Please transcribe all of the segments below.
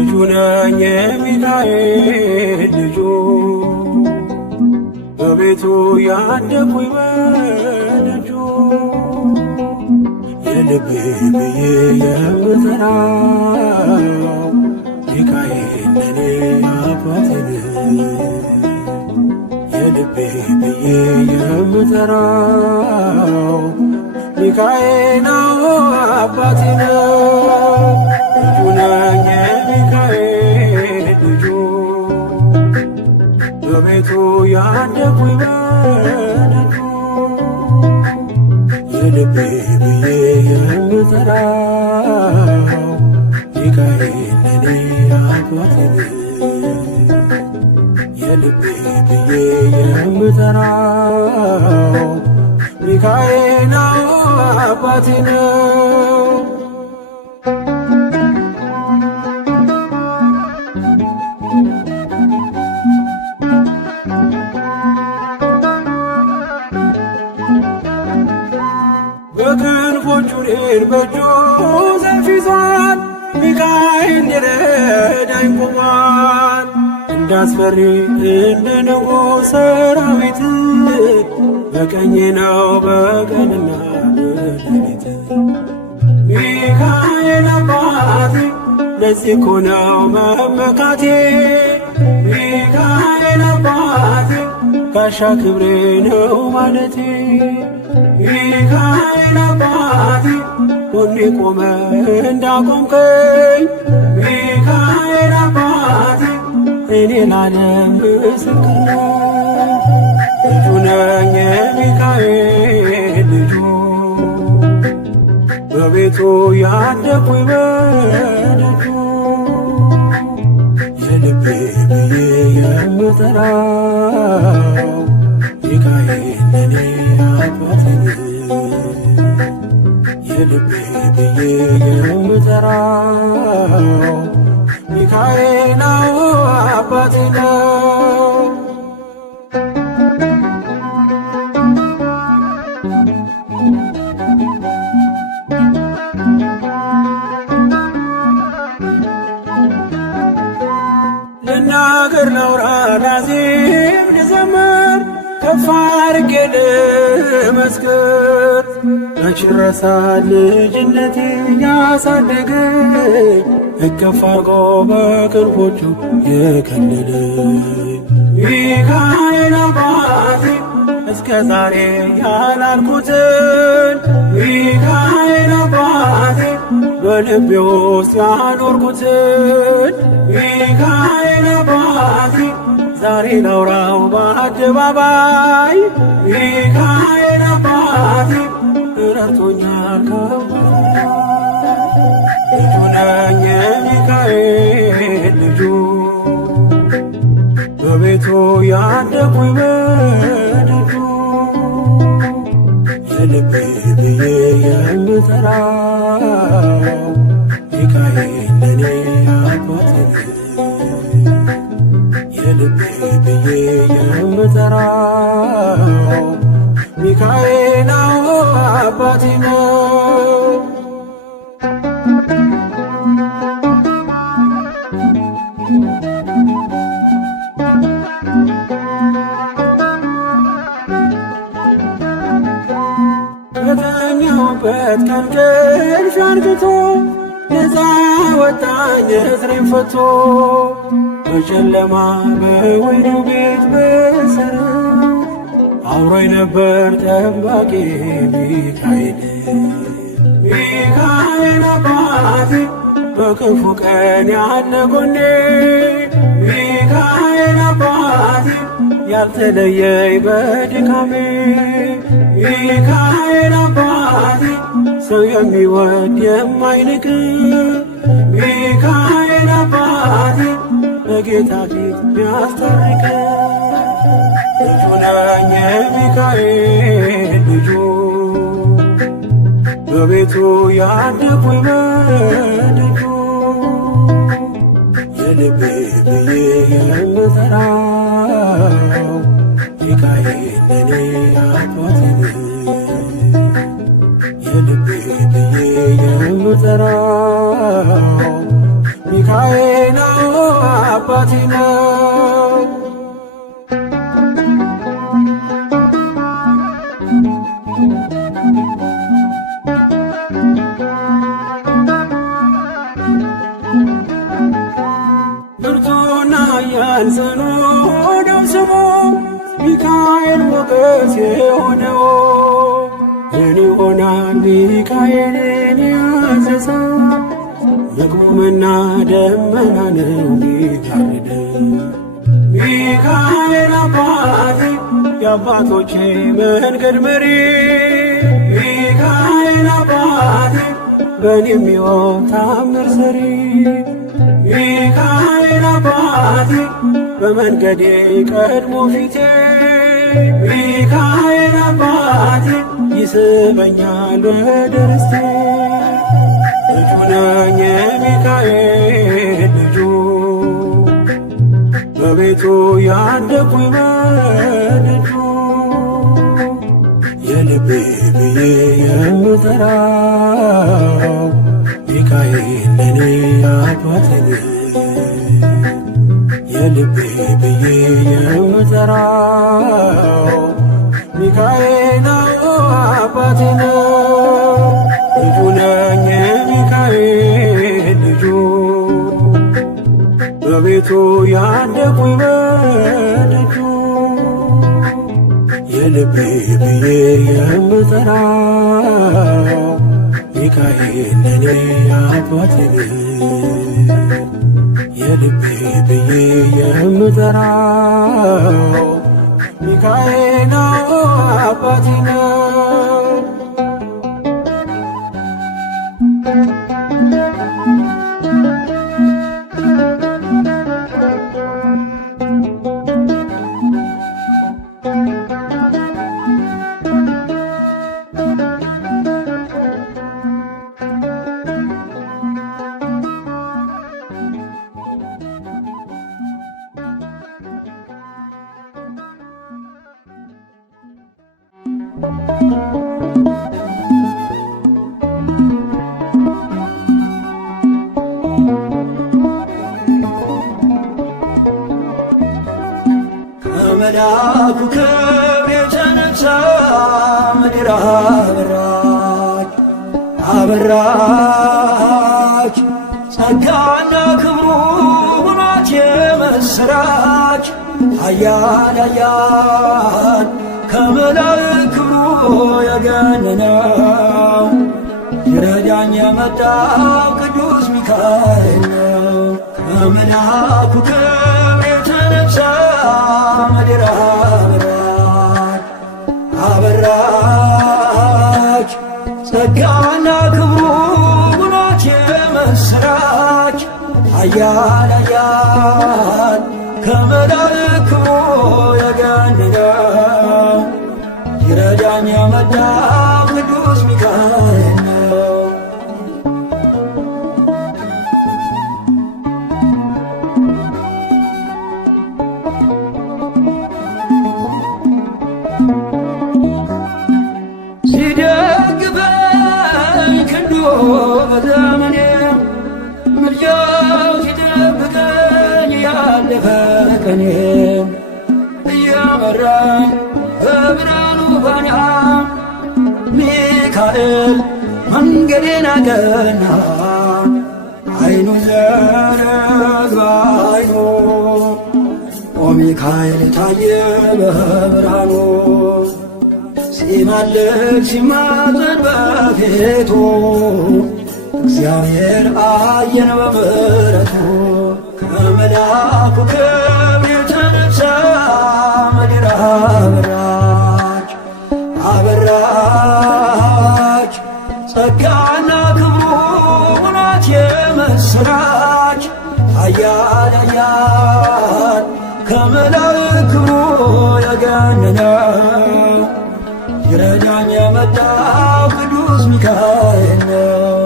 ልጁ ነኝ የሚካኤል ልጁ በቤቱ ያደኩኝ በደጁ የልቤ ብዬ የምጠራው ሚካኤል ለኔ አባቴ የልቤ ብዬ የምጠራው ሚካኤል አባቴ ነው። ልጁ ነኝ የሚካኤል ልጁ በቤቱ ያደኩኝ በደጁ የልቤ ብዬ የምጠራው ሚካኤል ለኔ አባቴ የልቤ ብዬ የምጠራው ሚካኤል አባቴ ነው። በክንፎቹ እኔን በእጁ ሰይፍ ይዟል ሚካኤል ሊረዳኝ ቆሟል። እንዳስፈሪ እንደ ንጉሥ ሰራዊት በቀኜ ነው በቀንና በሌሊት ሚካኤል አባቴ ለዚህ እኮ ነው መመካቴ ሚካኤል አባቴ ጋሻ ክብሬ ነው ማለቴ ሚካኤል አባቴ ጎኔ ቆመ እንዳቆምከኝ ሚካኤል አባቴ እኔ ላለም ምስክር ነው። ልጁ ነኝ የሚካኤል ልጁ በቤቱ ያደኩኝ በደጁ የልቤ ብዬ የምጠራው ሚካኤል ለኔ አባቴ የልቤ ብዬ የምጠራው ሚካኤል አባቴ ነው። ልናገር ላውራ ላዜም ልዘምር ከፍ አድርጌ ልመስክር መች ረሳል ልጅነቴ ያሳደገኝ እቅፍ አርጎ በክንፎቹ የከለለኝ ሚካኤል አባቴ እስከ ዛሬ ያላልኩትን ሚካኤል አባቴ በልቤ ውስጥ ያኖርኩትን ሚካኤል አባቴ ዛሬ ላውራው በአደባባይ ሚካኤል አባቴ ረድቶኛል ከሞት ልጁ ነኝ የሚካኤል ልጁ በቤቱ ያደኩኝ በደጁ የልቤ ብዬ የምጠራው ሚካኤል ለኔ አባቴ የልቤ ብዬ የምጠራው ሚካኤል አባቴ ነው። ከተኛሁበት ከእንቅልፌ አንቅቶ ነፃ ወጣኝ እስሬን ፈቶ በጨለማ በወህኒው ቤት በእስር አብሮኝ ነበር ጠባቂ ሚካኤል ሚካኤል አባቴ በክፉ ቀን ያለ ጎኔ ሚካኤል አባቴ ያልተለየኝ በድካሜ ሚካኤል አባቴ ሰው የሚወድ የማይንቅ ሚካኤል አባቴ በጌታ ፊት ሚያስታርቅ ልጁ ነኝ የሚካኤል ልጁ በቤቱ ያደኩኝ በደጁ የልቤ ብዬ የምጠራው ሚካኤል ለኔ አባቴ የልቤ ብዬ የምጠራው ሚካኤል አባቴ ነው። ብርቱና ኃያል ጽኑ ነው ስሙ ሚካኤል ሞገስ የሆነው ምን ይሆናል ሚካኤልን ያዘዘው መግሙምና ደመና ነው ሚጋርደው ሚካኤል አባቴ የአባቶቼ መንገድ መሪ ሚካኤል አባቴ በኔም ሕይወት ታምር ሰሪ ሚካኤል አባቴ በመንገዴ ቀድሞ ፊቴ ሚካኤል አባቴ ይስበኛል ወደ ርስቴ ልጁ ነኝ የሚካኤል ልጁ በቤቱ ያደኩኝ በልጁ የልቤ ብዬ የምጠራው ሚካኤል ለኔ አባቴ የልቤ ብዬ የምጠራው ሚካኤል አባቴ ነው። ልጁ ነኝ የሚካኤል ልጁ በቤቱ ያደኩኝ በልጁ የልቤ ብዬ የምጠራው ሚካኤል ለኔ አባቴ የልቤ ብዬ የምጠራው ሚካኤል አባቴ ነው። ከመልአኩ ክብር የተነሳ ምድር አበራች አበራች ጸጋና ክብሩ ሆኗት የምስራች ኃያል ኃያል ከመላእክት ክብሩ የገነነው ይረዳኝ የመጣው ቅዱስ ሚካኤል ነው። ከመልአኩ ክብር የተነሳ ምድር አበራች አበራች ጸጋና ክብሩ ሆኗት የምስራች ኃያል ኃያል ከመላእክት ክብሩ የገነነው ይረዳኝ የመጣው ቅዱስ ሚካኤል ነው። ሲደግፈኝ ክንዱ በዘመኔ ምልጃው ሲጠብቀኝ ያለፈ ቀኔ እያመራኝ በብርሃኑ ፋና ሚካኤል መንገዴን አቀና አይኑ ዘረጋ አይኑ ኦ ሚካኤል ታየ በብርሃኑ ሲማልድ ሲማፀን በፊቱ እግዚአብሔር አየን በምሕረቱ ከመልአኩ ክብር የተነሳ ምድር አበራች አበራች ጸጋና ክብሩ ሆኗት የምስራች ኃያል ኃያል ከመላእክት ክብሩ የገነነው ይረዳኝ የመጣው ቅዱስ ሚካኤል ነው።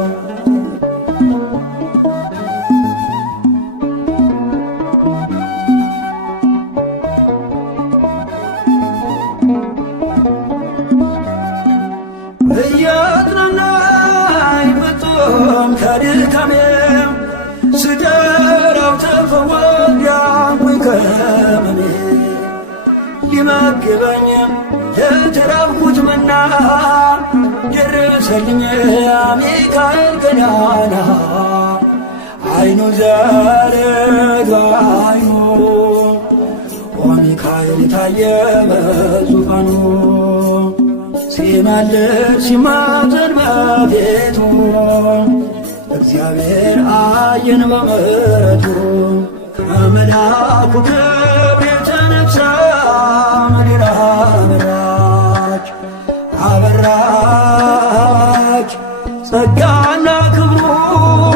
እያጽናናኝ ፍጹም ከድካሜ ስጠራው ተፈወስኩ ከመኔ ሊመግበኝ የተራብኩት መና ደረሰልኝ ሚካኤል ገናና አይኑ ዘረጋ አይኑ ሚካኤል ታየ በዙፋኑ ሲማልድ ሲማፀን በቤቱ እግዚአብሔር አየን በምሕረቱ ከመልአኩ ክብር የተነሳ ምድር አበራች አበራች ጸጋና ክብሩ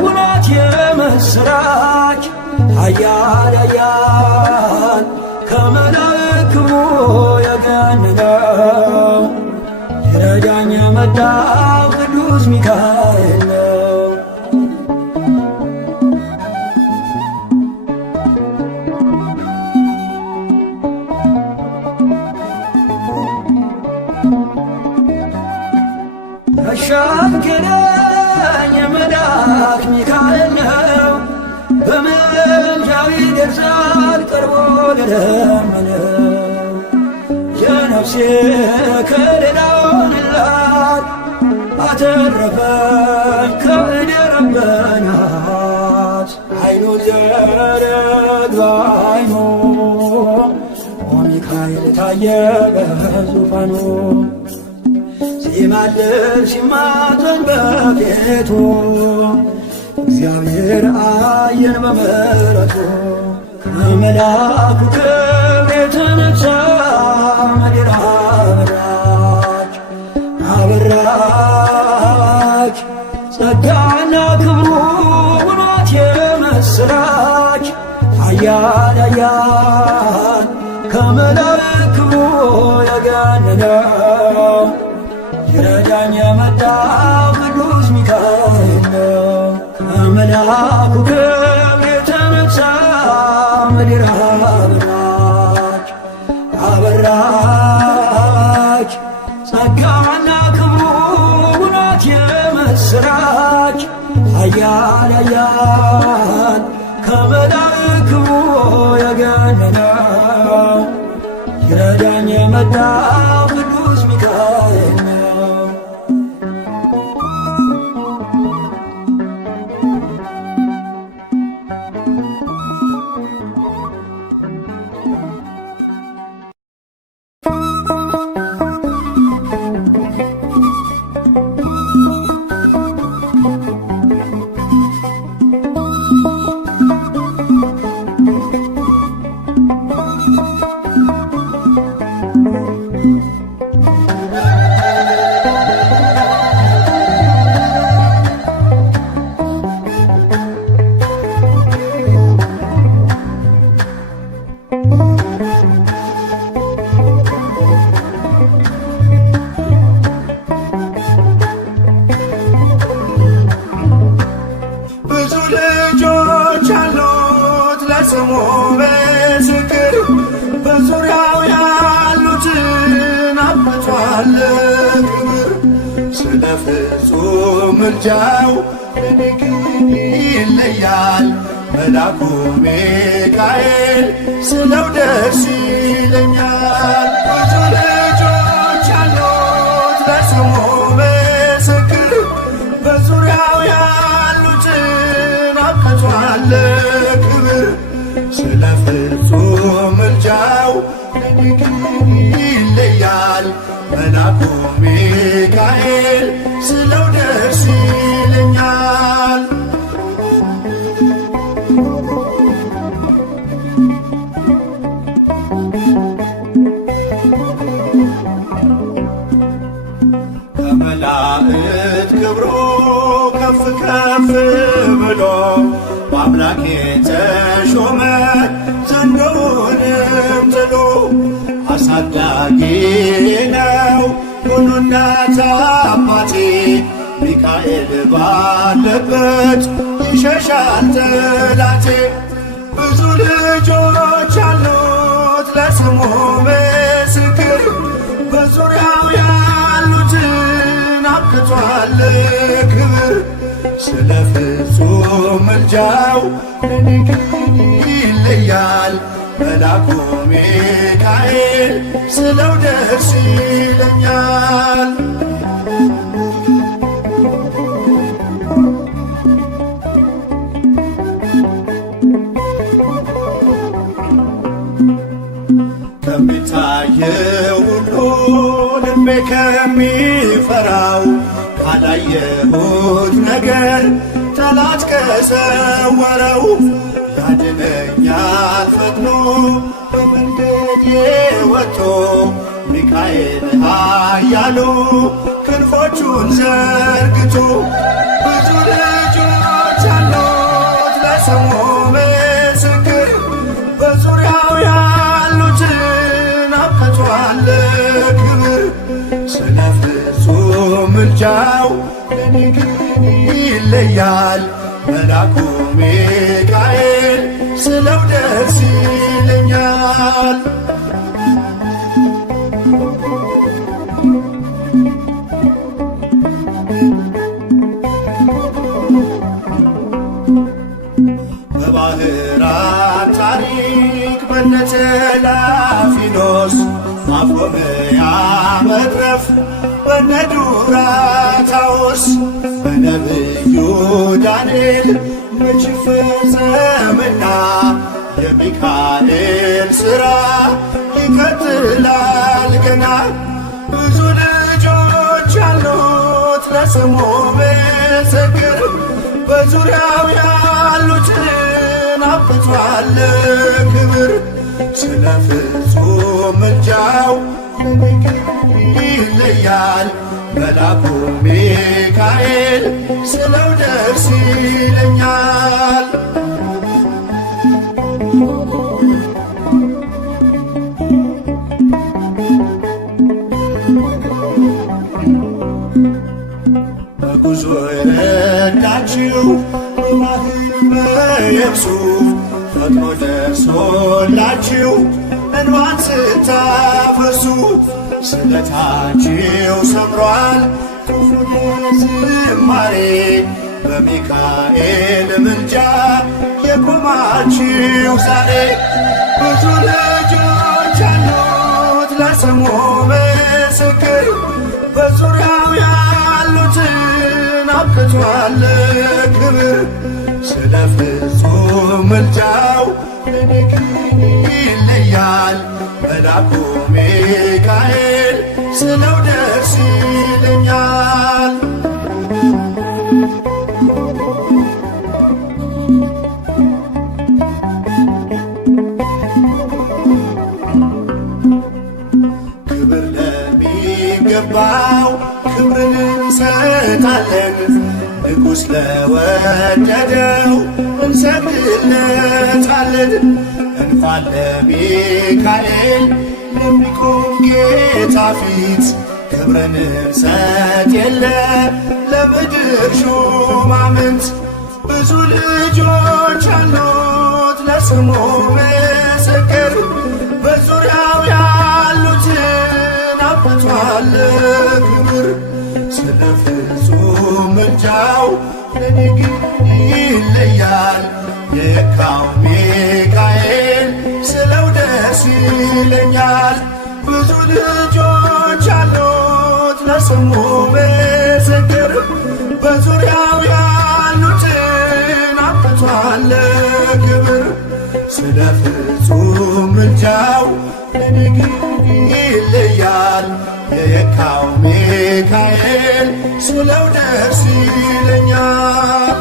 ውናት የምስራች ኃያል ኃያል ከመላእክት ክብሩ የገነነው ይረዳኝ የመጣው ቅዱስ ሚካኤል ነው። ያሻገረኝ የመልአክ ሚካኤል ነው። በምልጃው ይደርሳል ቀርቦ ለለመነው የነፍሴ ከለላ ሆነላት አተረፈኝ ከእኔ ረበናት አይኑ ዘረጋ አይኑ ሚካኤል ታየ በዙፋኑ ሲማልድ ሲማፀን በፊቱ እግዚአብሔር አየን በምሕረቱ ከመልአኩ ክብር የተነሳ ምድር አበራች አበራች ጸጋና ክብሩ ውናት የምስራች ኃያል ኃያል ከመላእክት ክብሩ የገነነው ይረዳኝ የመጣው ቅዱስ ሚካኤል ነው። ከመልአኩ ክብር የተነሳ ምድር አበራች አበራች ጸጋና ክብሩ ውናት የምስራች ኃያል ኃያል ከመላእክት ክብሩ የገነነው ይረዳኝ የመጣው ቅዱስ ሚካኤል ነው። ስሙ ምስክር በዙሪያው ያሉትን አብቷል ክብር ስለ ፍጹም ምልጃው እኔ ግን ይለያል መልአኩ ሚካኤል ስለው ደስ ይለኛል። ብዙ ልጆች ያሉት ለስሙ ምስክር በዙሪያው ያሉትን አብቷል ክብር ስለ ፍጹም ምልጃው እኔ ግን ይለያል መልአኩ ሚካኤል ስለው ደስ ይለኛል። ከመላእክት ክብሩ ከፍ ከፍ ብሎ በአምላክ የተሾመ ዘንዶውንም ጥሎ አሳዳጊ ነው ሁኑነት አባቴ ሚካኤል ባለበት ይሸሻል ጠላቴ። ብዙ ልጆች አሉት ለስሙ ምስክር በዙሪያው ያሉትን አብቅቷል ክብር ስለ ፍጹም ምልጃው እኔ ግን ይለያል መላኩ ሚካኤል ስለው ደስ ይለኛል። ከሚታየው ሁሉ ልቤ ከሚፈራው ካላየሁት ነገር ጠላት ከሰወረው ያድነኛል ፈጥኖ በመንገዴ ወጥቶ ሚካኤል ኃያሉ ክንፎቹን ዘርግቶ ብዙ ልጆች አሉት ለስሙ ምስክር በዙሪያው ያሉትን አብቅቷል ክብር ስለ ፍጹም ምልጃው ለኔ ግን ይለያል መላኩ ሚካኤል ስለው ደስ ይለኛል። በባህራን ታሪክ በነ ተላፊኖስ ማፎመያ መትረፍ በነ ዱራታዎስ በነብዩ ዳንኤል መች ፈጸመና የሚካኤል ሥራ ይቀጥላል ገና። ብዙ ልጆች ያሉት ለስሙ ምስክር በዙሪያው ያሉትን አብቅቷል ክብር ስለ ፍጹም ምልጃው ይለያል መላኩ ሚካኤል ስለው ደስ ይለኛል። በጉዞ የረዳችው በባህር በየብሱ ፈጥኖ ደርሶላችሁ እንባን ስታፈሱ ስለታችሁ ሰምሯል ክፉ ዝማሬ በሚካኤል ምልጃ የቆማችሁ ዛሬ ብዙ ልጆች አሉት ለስሙ ምስክር በዙሪያው ያሉትን አብቅቷል ክብር ስለ ፍጹም ምልጃው ለኔ ግን ይለያል መላኩ ሚካኤል ስለው ደስ ይለኛል። ክብር ለሚገባው ክብርን እንሰጣለን ንጉሥ ለወደደው እንሰግድለታለን። እንኳን ለሚካኤል ለሚቆም ጌታ ፊት ክብርን እንሰጥ የለ ለምድር ሹማምንት ብዙ ልጆች አሉት ለስሙ ምስክር በዙሪያው ያሉትን አብቅቷል ክብር ስለ ፍጹም ምልጃው ለኔ ግን ይለያል የካው ሚካኤል ስለው ደስ ይለኛል። ብዙ ልጆች አሉት ለስሙ ምስክር በዙሪያው ያሉትን አብቅቷል ክብር ስለ ፍጹም ምልጃው ለኔ ግን ይለያል የካው ሚካኤል ስለው ደስ ይለኛል።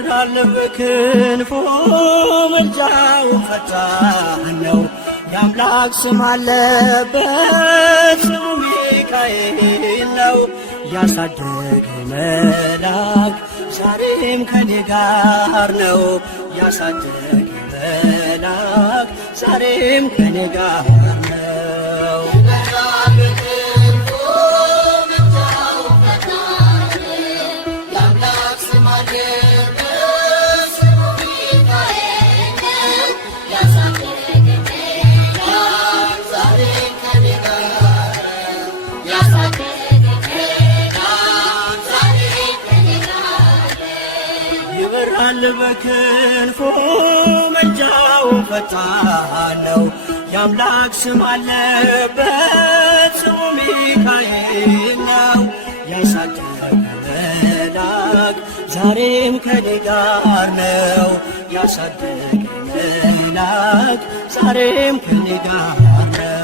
ይበራል በክንፉ ምልጃው ፈጣን ነው። የአምላክ ስም አለበት ስሙ ሚካኤል ነው። ያሳደገ መልአክ ዛሬም ከኔ ጋር ነው። ያሳደገ መልአክ ዛሬም ከኔ ጋር ነው። ይበራል በክንፉ ምልጃው ፈጣን ነው። የአምላክ ስም አለበት ስሙ ሚካኤል ነው። ያሳደገ መልአክ ዛሬም ከኔ ጋር ነው። ያሳደገ መልአክ ዛሬም ከኔ ጋር ነው።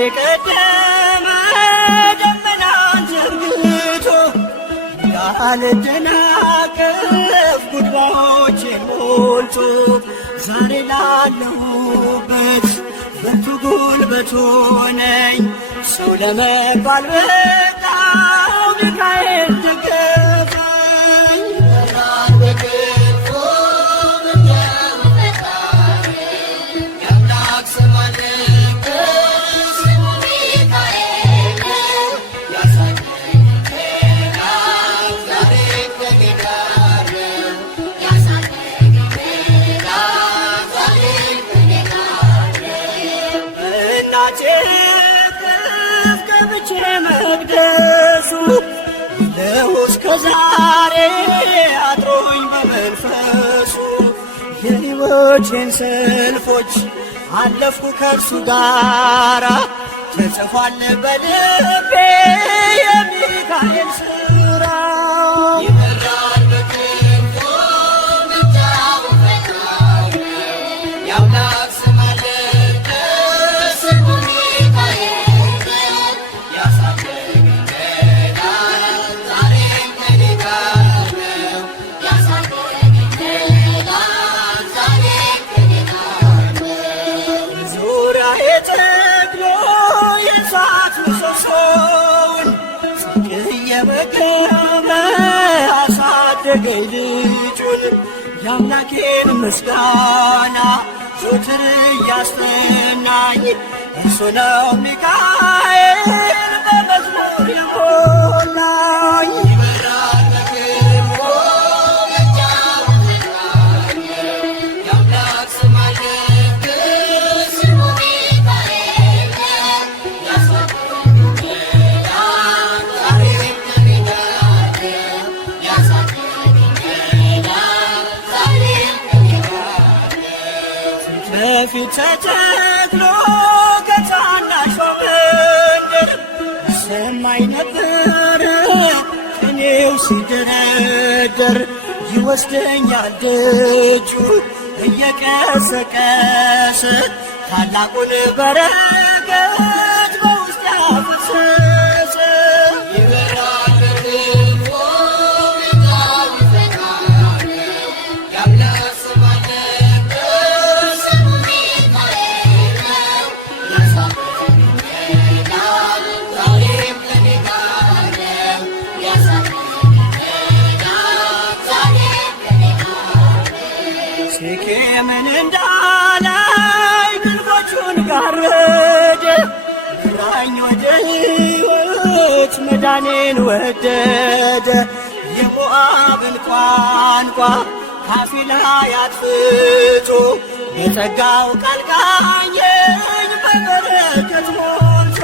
የቀደመ ደመናን ዘርግቶ ያልደናቀፍ ጉድባዎችን ሞልቶ ዛሬ ላለሁበት ብርቱ ጉልበት ሆነኝ። ሰው ለመባል በቃው ሚካኤል ደገፈኝ። መቅደሱ እስከ ዛሬ አድሮኝ በመንፈሱ የሕይወቴን ሰልፎች አለፍኩ ከእርሱ ጋራ ተጽፏል በልቤ የሚካኤል ሥራ። አሳደገኝ ልጁን የአምላኬን ምስጋና ዘወትር እያስጠናኝ እርሱ ነው ሚካኤል በመዝሙር የሞላኝ። ፊት ተተክሎ ከታናሿ መንደር ሰማይ ነበር ቅኔው ሲደረደር ይወስደኛል ደጁ እየቀሰቀሰ ታላቁን በረከት በውስጥ ያፈሰሰ። ሴኬምን እንዳላይ ግንቦቹን ጋረደ ግራኝ ወደ ሕይወት መዳኔን ወደደ። የሞዓብን ቋንቋ ካፌ ላይ አጥፍቶ የጸጋው ቃል ቃኘኝ በበረከት ሞልቶ።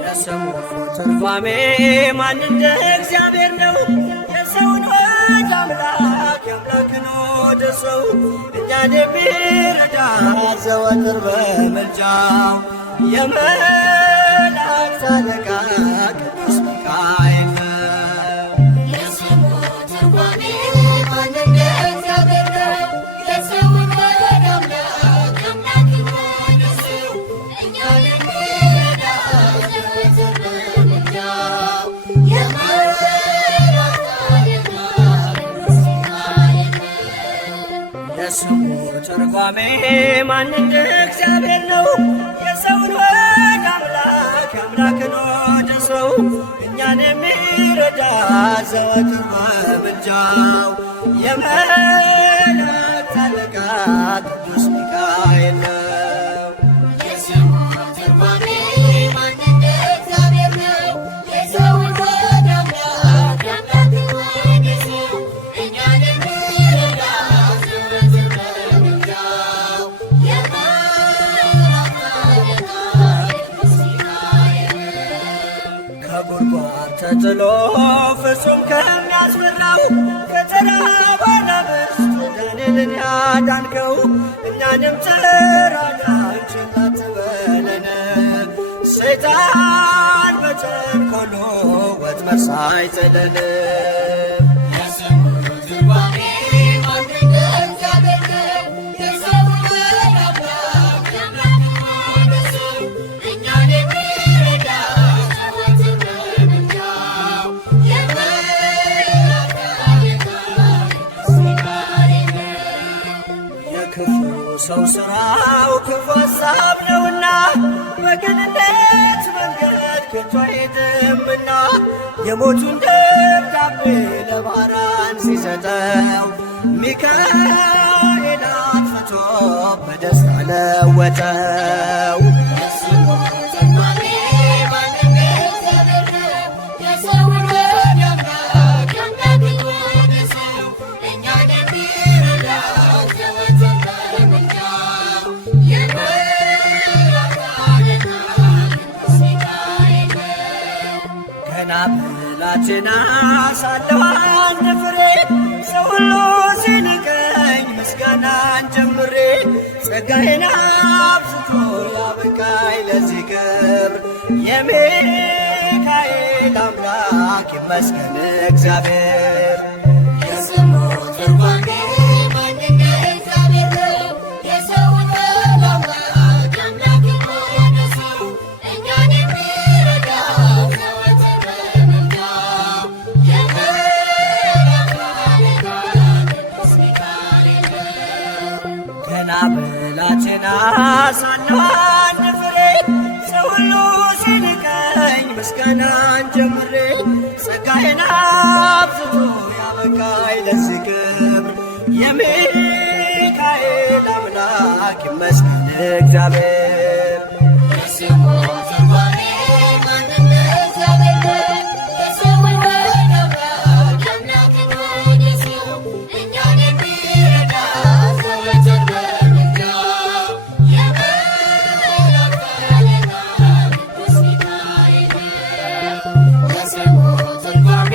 የስሙ ትርጓሜ ማን እንደ እግዚአብሔር ነው? የሰውን ወድ አምላክ የአምላክን ወደ ሰው እኛን የሚረዳ ዘወትር በምልጃው የመላእክት አለቃ ቅዱስ ሚካኤል ነው። የስሙ ትርጓሜ ማን እንደ እግዚአብሔር ነው? የሰውን ወድ አምላክ የአምላክን ወደ ሰው እኛን የሚረዳ ዘወትር በምልጃው የመላእክት አለቃ ቅዱስ ሚካኤል ነው። የስሙ ትርጓሜ ማን እንደ እግዚአብሔር ነው? የሰውን ወድ አምላክ የአምላክን ወደ ሰው እኛን የሚረዳ ዘወትር በምልጃው የመላእክት አለቃ ቅዱስ ሚካኤል ነው። የስሙ ትርጓሜ ማን እንደ እግዚአብሔር ነው? የሰውን ወድ አምላክ የአምላክን ወደ ሰው እኛን የሚረዳ ዘወትር በምልጃው የመላእክት አለቃ ቅዱስ ሚካኤል ነው። ከጉድጓድ ተጥሎ ፍጹም ከሚያስፈራው ከተራበ ነብስት ዳንኤልን ያዳንከው እኛንም ተራዳችን አትበለን። ሰይጣን በተንኰሉ ወጥመድ ሳይጥለን የስሙ ትርጓሜ ማን እንደ እግዚአብሔር ነው? የሰውን ወድ አምላክ የአምላክን ወደ ሰው እኛን የሚረዳ ዘወትር በምልጃው የመላእክት አለቃ ቅዱስ ሚካኤል ነው። የክፉ ሰው ሥራው ክፉ ሐሳብ ነውና በቅንነት መንገድ ከቶ አይሄድምና የሞቱን ደብዳቤ ለባራን ሲሰጠው ሚካኤል አጥፍቶ በደስታ ለወጠው። የስሙ ትርጓሜ ማን እንደ እግዚአብሔር ነው? የሰውን ወድ አምላክ የአምላክን ወደ ሰው እኛን የሚረዳ ዘወትር በምልጃው የመላእክት አለቃ ቅዱስ ሚካኤል ነው። ገና ብላቴና ሳለሁ አንድ ፍሬ ሰው ሁሉ ሲንቀኝ ምስጋናን ጀምሬ ጸጋዬን አብዝቶ ያበቃኝ ለዚህ ክብር የሚካኤል አምላክ ይመስገን እግዚአብሔር። የስሙ ትርጓሜ ማን እንደ እግዚአብሔር ነው? የሰውን ወድ አምላክ የአምላክን ወደ ሰው እኛን የሚረዳ ዘወትር በምልጃው የመላእክት አለቃ ቅዱስ ሚካኤል ነው። ገና ብላቴና ሳለሁ አንድ ፍሬ ሰው ሁሉ ሲንቀኝ ምስጋናን ጀምሬ ጸጋዬን አብዝቶ ያበቃኝ ለዚህ ክብር የሚካኤል አምላክ ይመስገን እግዚአብሔር። የስሙ ትርጓሜ ማን እንደ እግዚአብሔር ነው? የሰውን ወድ አምላክ የአምላክን ወደ ሰው እኛን የሚረዳ ዘወትር በምልጃው የመላእክት አለቃ ቅዱስ ሚካኤል ነው። የስሙ ትርጓሜ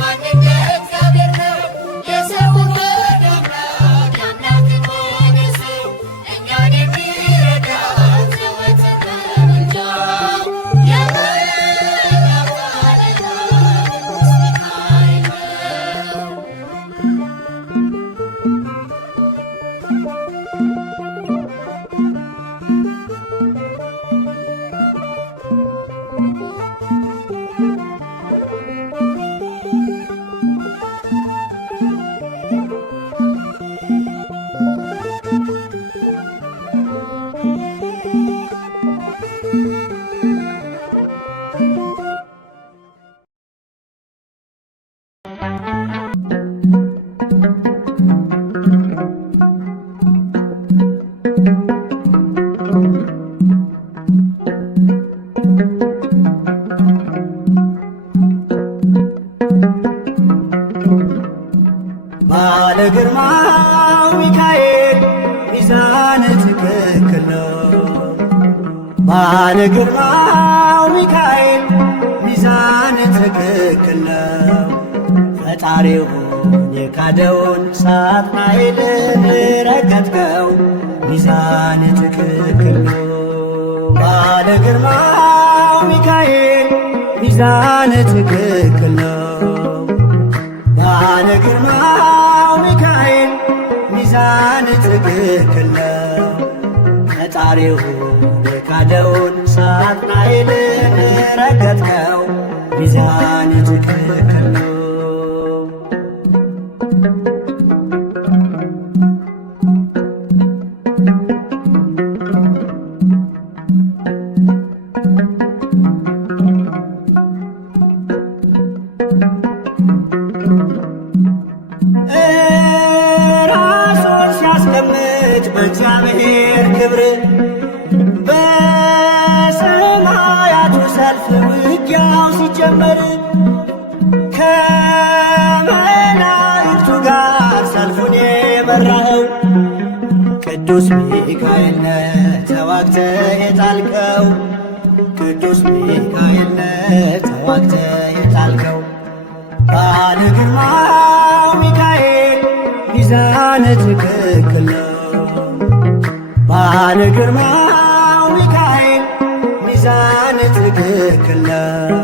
ማን እንደ እግዚአብሔር ነው? የሰውን ወድ አምላክ የአምላክን ወደ ሰው እኛን የሚረዳ ግርማው ሚካኤል ሚዛን ትክክል ነው። ባለ ግርማው ሚካኤል ሚዛን ትክክል ነው። ፈጣሪውን የካደውን ሳጥናኤልን ረገጥከው ሚዛን ትክክል ነው። ባለ ግርማው ሚካኤል ሚዛን ትክክል ነው። ባለ ግርማው ሚካኤል ሚዛን ትክክል ነው። ፈጣሪውን የካደውን ሳጥናኤልን ረገጥከው ሚዛን ትክክል ነው። ራሱን ሲያስቀምጥ በእግዚአብሔር ክብር በሰማያቱ ሰልፍ ውጊያው ሲጀመር ከመላእክቱ ጋር ሰልፉን የመራኸው ቅዱስ ሚካኤል ነህ ተዋግተህ የጣልከው። ቅዱስ ሚካኤል ነህ ተዋግተህ የጣልከው። ባለ ግርማው ሚካኤል ሚዛን ትክክል ነው። ባለ ግርማው ሚካኤል ሚዛን ትክክል ነው።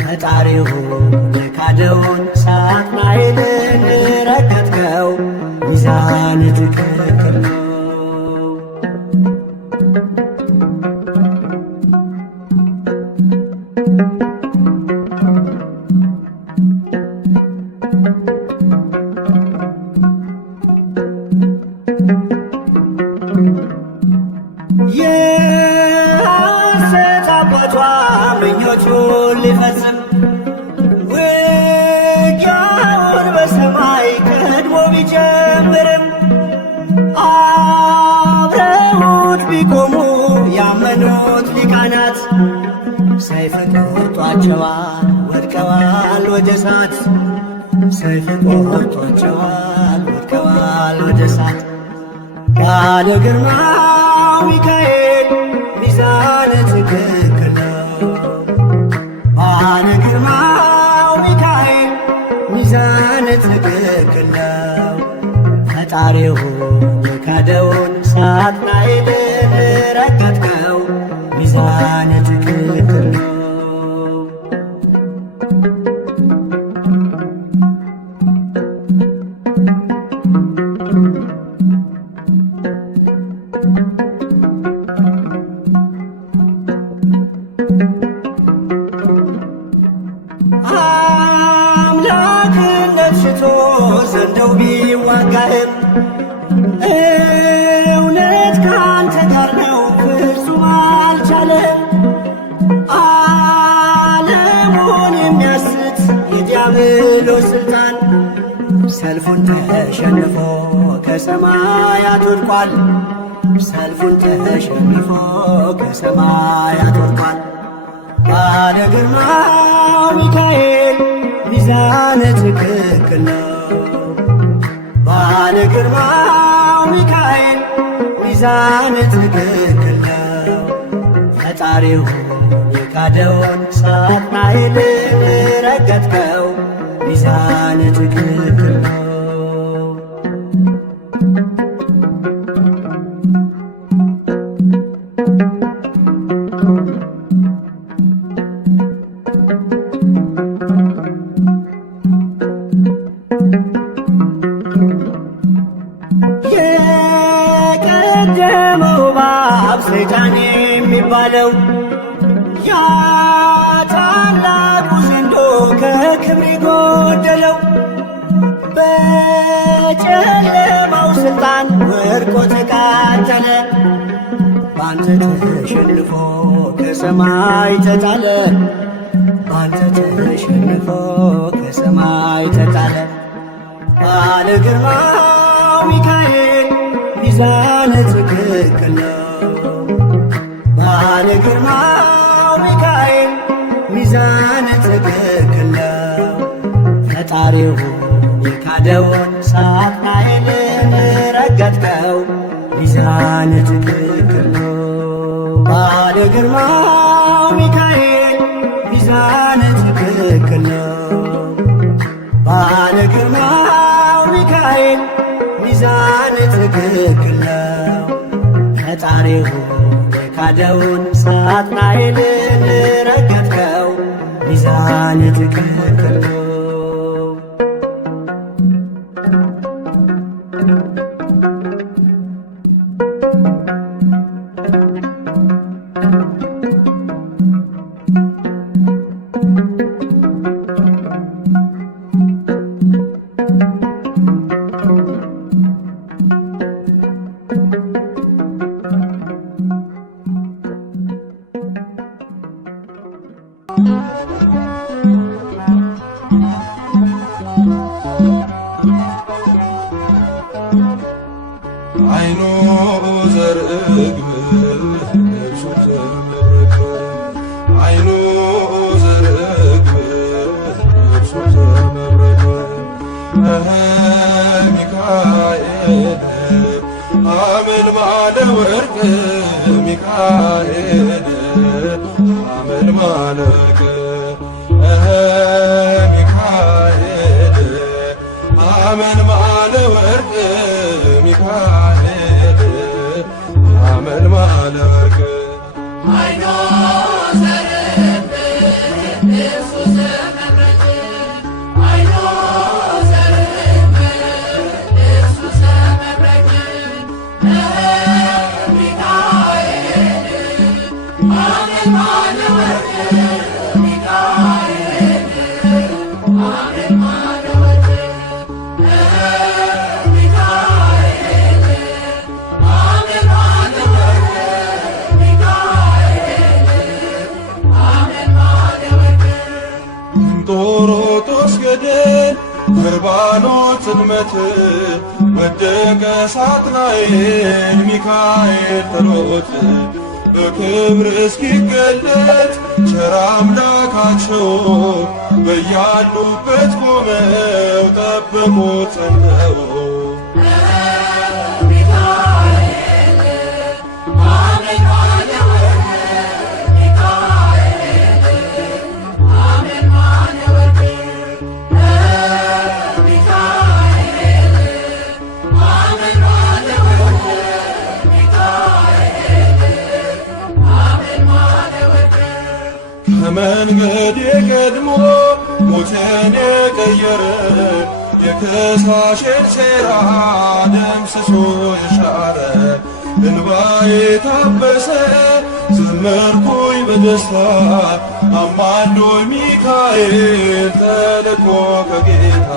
ፈጣሪውን የካደውን ሳጥናኤልን ረገጥከው ሚዛን ትክክል ነው። የሐሰት አባቷ ምኞቱን ሊፈጽም ውጊያውን በሰማይ ቀድሞ ቢጀምርም አብረውት ቢቆሙ ያመኑት ሊቃናት ሰይፍ ቆርጧቸዋል ወድቀዋል ወደ እሳት። ሰይፍ ቆርጧቸዋል ወድቀዋል ወደ እሳት። ባለ ግርማው ሚካኤል ሚዛን ትክክል ነው። ባለ ግርማው ሚካኤል ሚዛን ትክክል ነው። ፈጣሪውን የካደውን ሳጥናኤልን ረገጥከው ሚዛን ትክክል ነው። አምላክነት ሽቶ ዘንደው ቢዋጋህም እውነት ከአንተ ጋር ነው ፍጹም አልቻለም። ዓለሙን የሚያስት የዲያብሎስ ሥልጣን ሰልፉን ተሸንፎ ከሰማያት ወድቋል። ሰልፉን ተሸንፎ ከሰማያት ወድቋል። ባለ ግርማው ሚካኤል ሚዛን ትክክል ነው። ባለ ግርማው ሚካኤል ሚዛን ትክክል ነው። ፈጣሪውን የካደውን ሳጥናኤልን ረገጥከው ሚዛን ትክክል ነው። የቀደመው እባብ ሰይጣን የሚባለው ያ ታላቁ ዘንዶ ከክብር ጎደለው በጨለማው ሥልጣን ወድቆ ተቃጠለ። ባንተ ተሸንፎ ከሰማይ ተጣለ። ባንተ ተሸንፎ ከሰማይ ተጣለ። ባለ ግርማው ሚካኤል ሚዛን ትክክል ነው። ባለ ግርማው ሚካኤል ሚዛን ትክክል ነው። ፈጣሪውን የካደ የካደውን ሳጥናኤልን ረገጥከው፣ ሚዛን ትክክል ነው። ባለ ግርማው ሚካኤል ሚዛን ትክክል ነው። ባለ ግርማው ሚካኤል ሚዛን ትክክል ነው። ፈጣሪው የካደውን ሳጥናኤልን ረገጥከው፣ ሚዛን ትክክል ነው። አይኑ ዘርግብ ልብሱ ዘመረቀ አይኑ ዘርግብ ልብሱ ዘመረቀ ሚካኤል አመልማለ ወርቅ ሚካኤል አመልማለ ወርቅ ሚካኤል አመልማለ ወርቅ ሚካኤል አመልማለ ወርቅ አይኖ ዘርግብ ልብሱ ዘመረቀ አይኖ ዘርግብ ልብሱ ዘመረቀ ሚካኤል አመልማለ ወርቅ ሚካኤል አመልማለ ወርቅ እንጦሮጦስ ገደል በርባኖስ ጽልመት ወደቀ ሳጥናኤል ሚካኤል ጥሎት በክብር እስኪገለጥ ቸር አምላካቸው በያሉበት ቆመው ጠበቁት ጸንተው ከመንገድ የቀድሞ ሞትን የቀየረ የከሳሽን ሴራ ደምስሶ የሻረ እንባዬ ታበሰ ዘመርኩኝ በደስታ አማልዶኝ ሚካኤል ተልኮ ከጌታ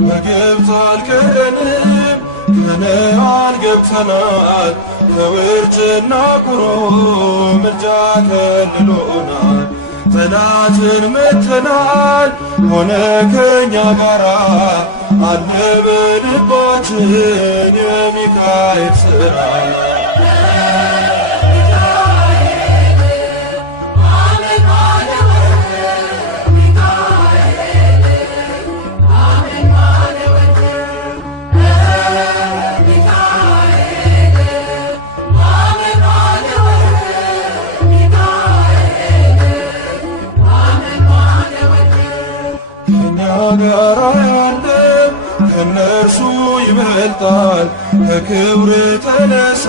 በግብፅ አልቀረንም ከነዓን ገብተናል ከውርጭና ቁሮ ምልጃ ከልሎናል ጠላትን መትተናል ሆነ ከእኛ ጋራ አለ በልባችን የሚካኤል ሥራ ጋራ ያለ ከነርሱ ይበልጣል ከክብር ተነሳ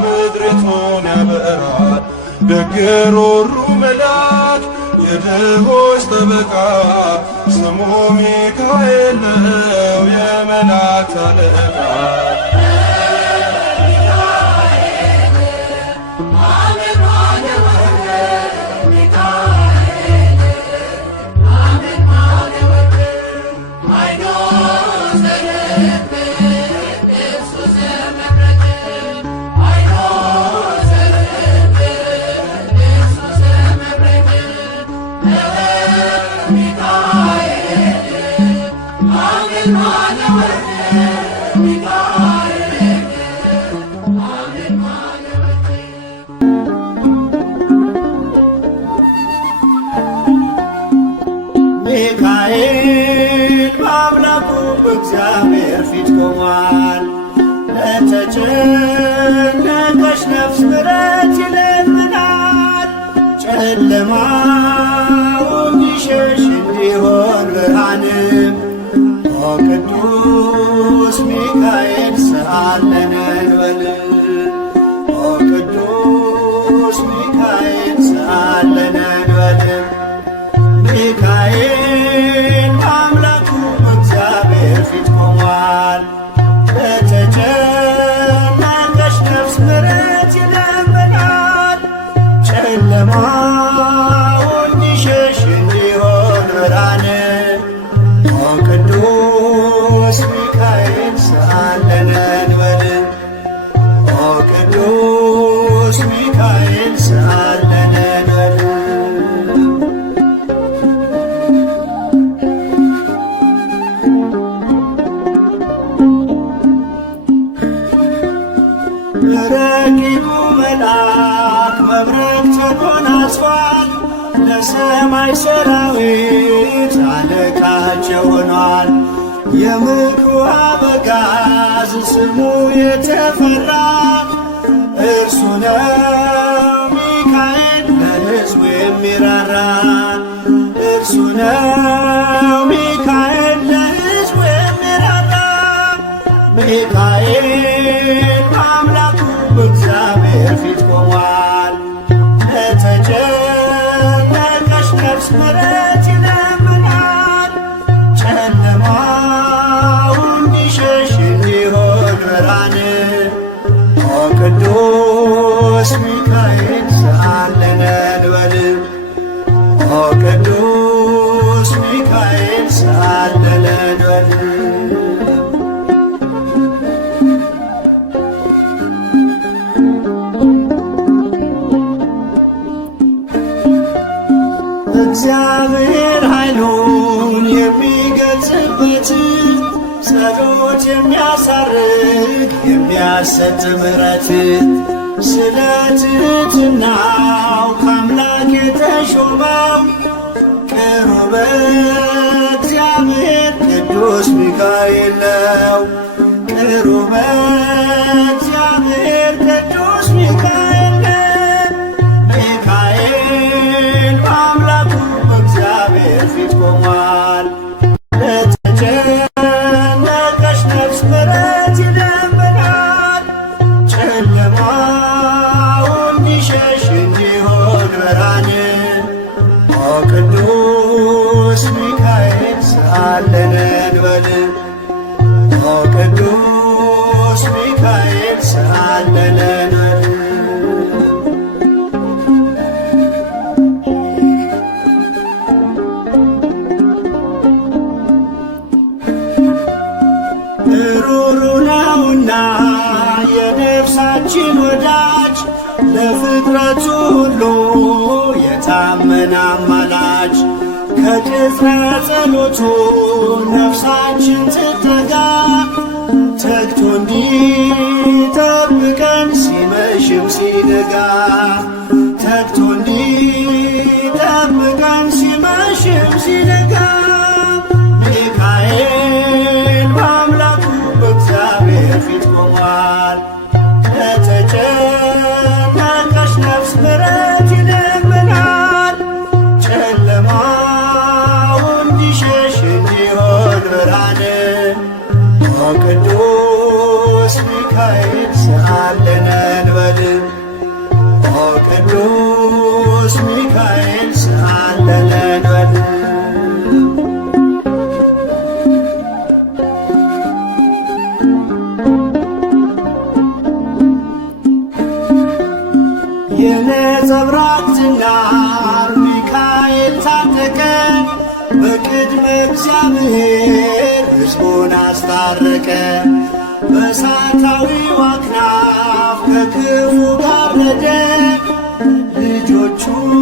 ምድሪቱን ያበራል ደግ ሩሩ መልአክ የድሆች ጠበቃ ስሙ ሚካኤል ነው የመላእክት አለቃ ሚካኤል በአምላኩ በእግዚአብሔር ፊት ቆሟል። ለተጨነቀች ነፍስ ምሕረት ይለምናል። ጨለማው እንዲሸሽ እንዲሆን ብርሃንም ኦ ቅዱስ ሚካኤል ሰአለነ እንበል። ኦ ቅዱስ ሚካኤል ሰአለነ እንበል። ሚካኤል በአምላኩ በእግዚአብሔር ፊት ቆሟል። ለተጨነቀች ነፍስ ምሕረት ይለምናል። ጨለማው እንዲሸሽ እንዲሆን ብርሃን ኦ ቅዱስ ሚካኤል ሰአለነ እንበል። ኦ ቅዱስ ሚካኤል ሰአለነ እንበል። ረቂቁ መልአክ መብረቅ ተጎናጽፏል። ለሰማይ ሰራዊት አለቃቸው ሆኗል። የምክሩ አበጋዝ ስሙ የተፈራ እርሱ ነው ሚካኤል ለሕዝቡ የሚራራ። እርሱ ነው ሚካኤል ለሕዝቡ የሚራራ። ሚካኤል በአምላኩ በእግዚአብሔር ፊት ቆሟል። ለተጨነቀች ነፍስ ምሕረት ይለምናል። ጨለማው እንዲሸሽ እንዲሆን ብርሃን ኦ ቅዱስ ሚካኤል ሰአለነ እንበል። ኦ ቅዱስ ሚካኤል ሰአለነ እንበል። እግዚአብሔር ኃይሉን የሚገልጽበት ጸሎት የሚያሳርግ የሚያሰጥ ምሕረት ስለ ትሕትናው ከአምላክ የተሾመው ቅሩበ እግዚአብሔር ቅዱስ ሚካኤል ነው። ቅሩበ እግዚአብሔር ቅዱስ ሚካኤል ነው። ሚካኤል በአምላኩ በእግዚአብሔር ፊት ቆሟል። ለተጨነቀች ነፍስ ምሕረት ይለምናል። ጨለማው እንዲሸሽ እንዲሆን ብርሃን ኦ ቅዱስ ሚካኤል ሰአለነ እንበል። ኦ ቅዱስ ሚካኤል ሰአለነ እንበል። ሩሩ ነውና የነፍሳችን ወዳጅ ለፍጥረቱ ሁሉ የታመነ አማላጅ ከድፍረ ጸሎቱ ነፍሳችን ትተጋ ተግቶ እንዲጠብቀን ሲመሽም ሲነጋ ተግቶ እንዲጠብቀን ሲመሽም ሲነጋ ሚካኤል በአምላኩ በእግዚአብሔር ፊት ቆሟል። ለተጨነቀች ነፍስ ምሕረት ይለምናል። ጨለማው እንዲሸሽ እንዲሆን ብርሃን ኦ ቅዱስ ሚካኤል ሰአለነ እንበል። ኦ ቅዱስ ሚካኤል ሰአለነ እንበል። የነጸብራቅ ዝናር ሚካኤል ታጠቀ በቅድመ እግዚአብሔር ሕዝቡን አስታረቀ። በእሳታዊው አክናፍ ከክፉ ጋረደ ልጆቹን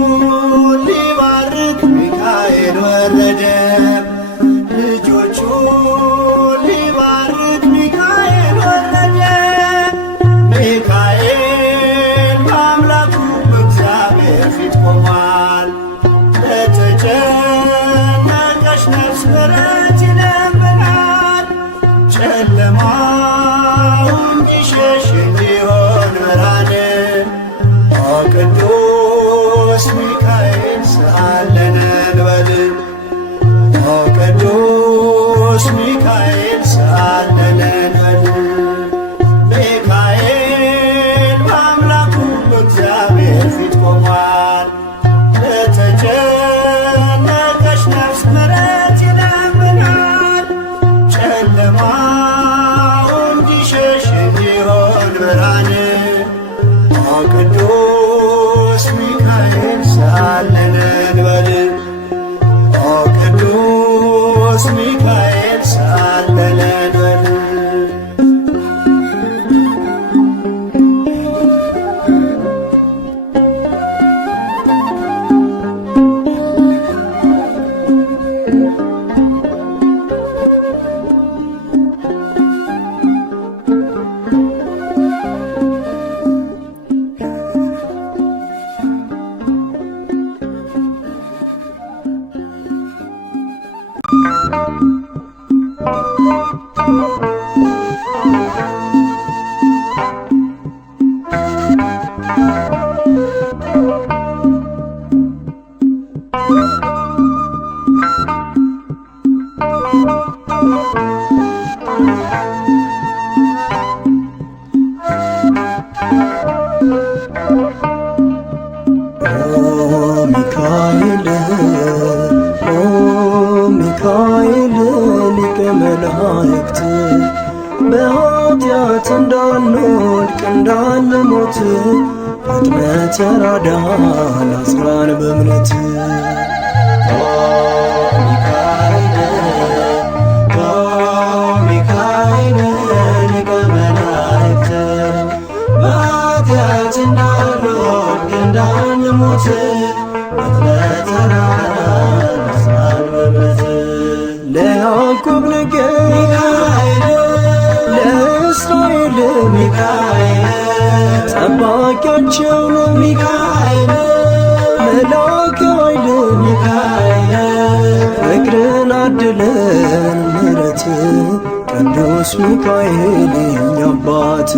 ሊባርክ ሚካኤል ወረደ። ልጆቹን ሊባርክ ሚካኤል ወረደ። ሚካኤል በአምላኩ በእግዚአብሔር ፊት ቆሟል። ለተጨነቀች ምሕረት ይለምናል። ጨለማው እንዲሸሽ እንዲሆን ብርሃን ቅዱስ ሚካኤል ሰአለነ እንበል ቅዱስ ሚካኤል ሰአለነ እንበል። ሚካኤል በአምላኩ በእግዚአብሔር ፊት ቆሟል። ለተጨነቀች ነፍስ ምሕረት ይለምናል። ጨለማው እንዲሸሽ እንዲሆን ብርሃን ቅዱስ ሚካኤል ሰአለነ እንበል ቅዱስ ሚካኤል ሰአለነ እንበል። ሚካኤል ሚካኤል ሊቀ መላእክት በኃጢአት እንዳንወድቅ እንዳንሞት ፈጥነህ ተራዳን አጽናን በእምነት። ሚካኤል ሊቀ መላእክት በኃጢአት እንዳንወድቅ እንዳንሞት ለያዕቆብ ነገድ ለእስራኤል ሚካኤል ጠባቂያቸው ነው ሚካኤል መልአከ ኃይል ሚካኤል ፍቅርን አድለን ምሕረት ቅዱስ ሚካኤል የኛ አባት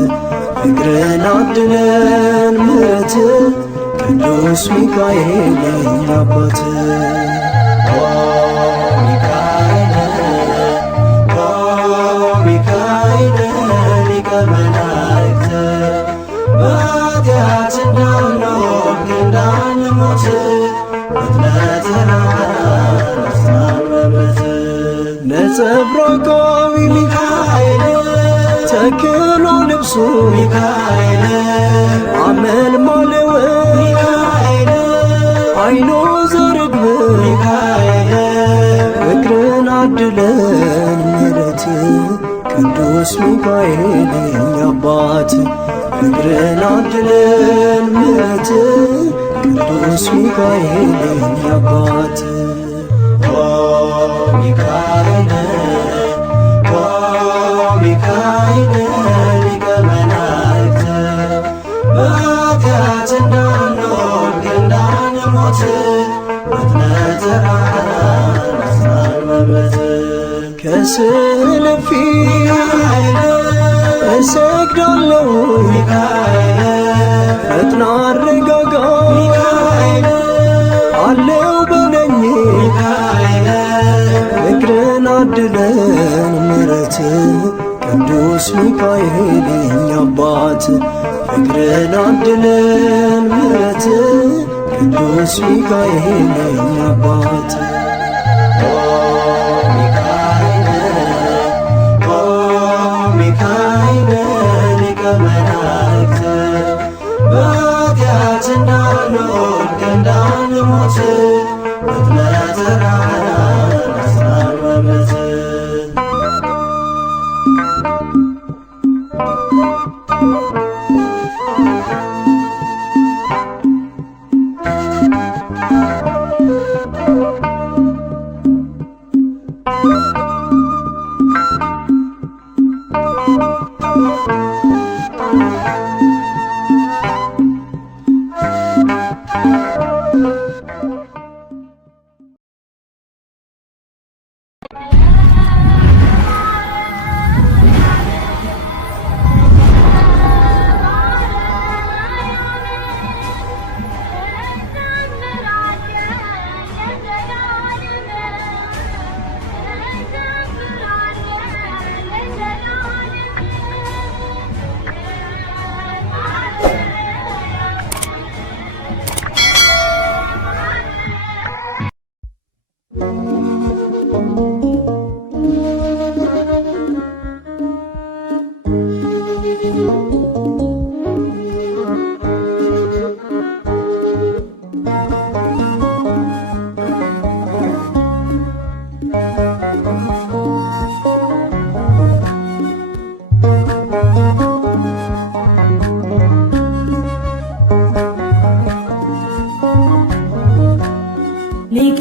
ፍቅርን አድለን ምሕረት ቅዱስ ሚካኤል የኛ አባት። ሚካኤል ሊቀ መላእክት በኃጢአት እንዳንወድቅ እንዳንሞት ፈጥነህ ተራዳን አጽናን በእምነት። ነጸብራቃዊ ሚካኤል ተክኖ ልብሱ ሚካኤል አመልማለ ሚካኤል አይኖ ዘርግብ ሚካኤል ፍቅርን አድለን ምሕረት ቅዱስ ሚካኤል የኛ አባት ፍቅርን አድለን ምሕረት ቅዱስ ሚካኤል የኛ አባት። ሚካኤል ሚካኤል ሊቀ መላእክት በኃጢአት እንዳንወድቅ እንዳንሞት ፈጥነህ ተራዳን አጽናን በእምነት። ከስዕል ፊት እሰግዳለሁ ሚካኤል ፈጥና አረጋጋ ሚካኤል አለው በለኝ ሚካኤል ፍቅርን አድለን ምሕረት ቅዱስ ሚካኤል የኛ አባት ፍቅርን አድለን ምሕረት ቅዱስ ሚካኤል የኛ አባት። ሚካኤል ሊቀ መላእክት በኃጢአት እንዳንወድቅ እንዳንሞት ፈጥነህ ተራዳን አጽናን ሊቀ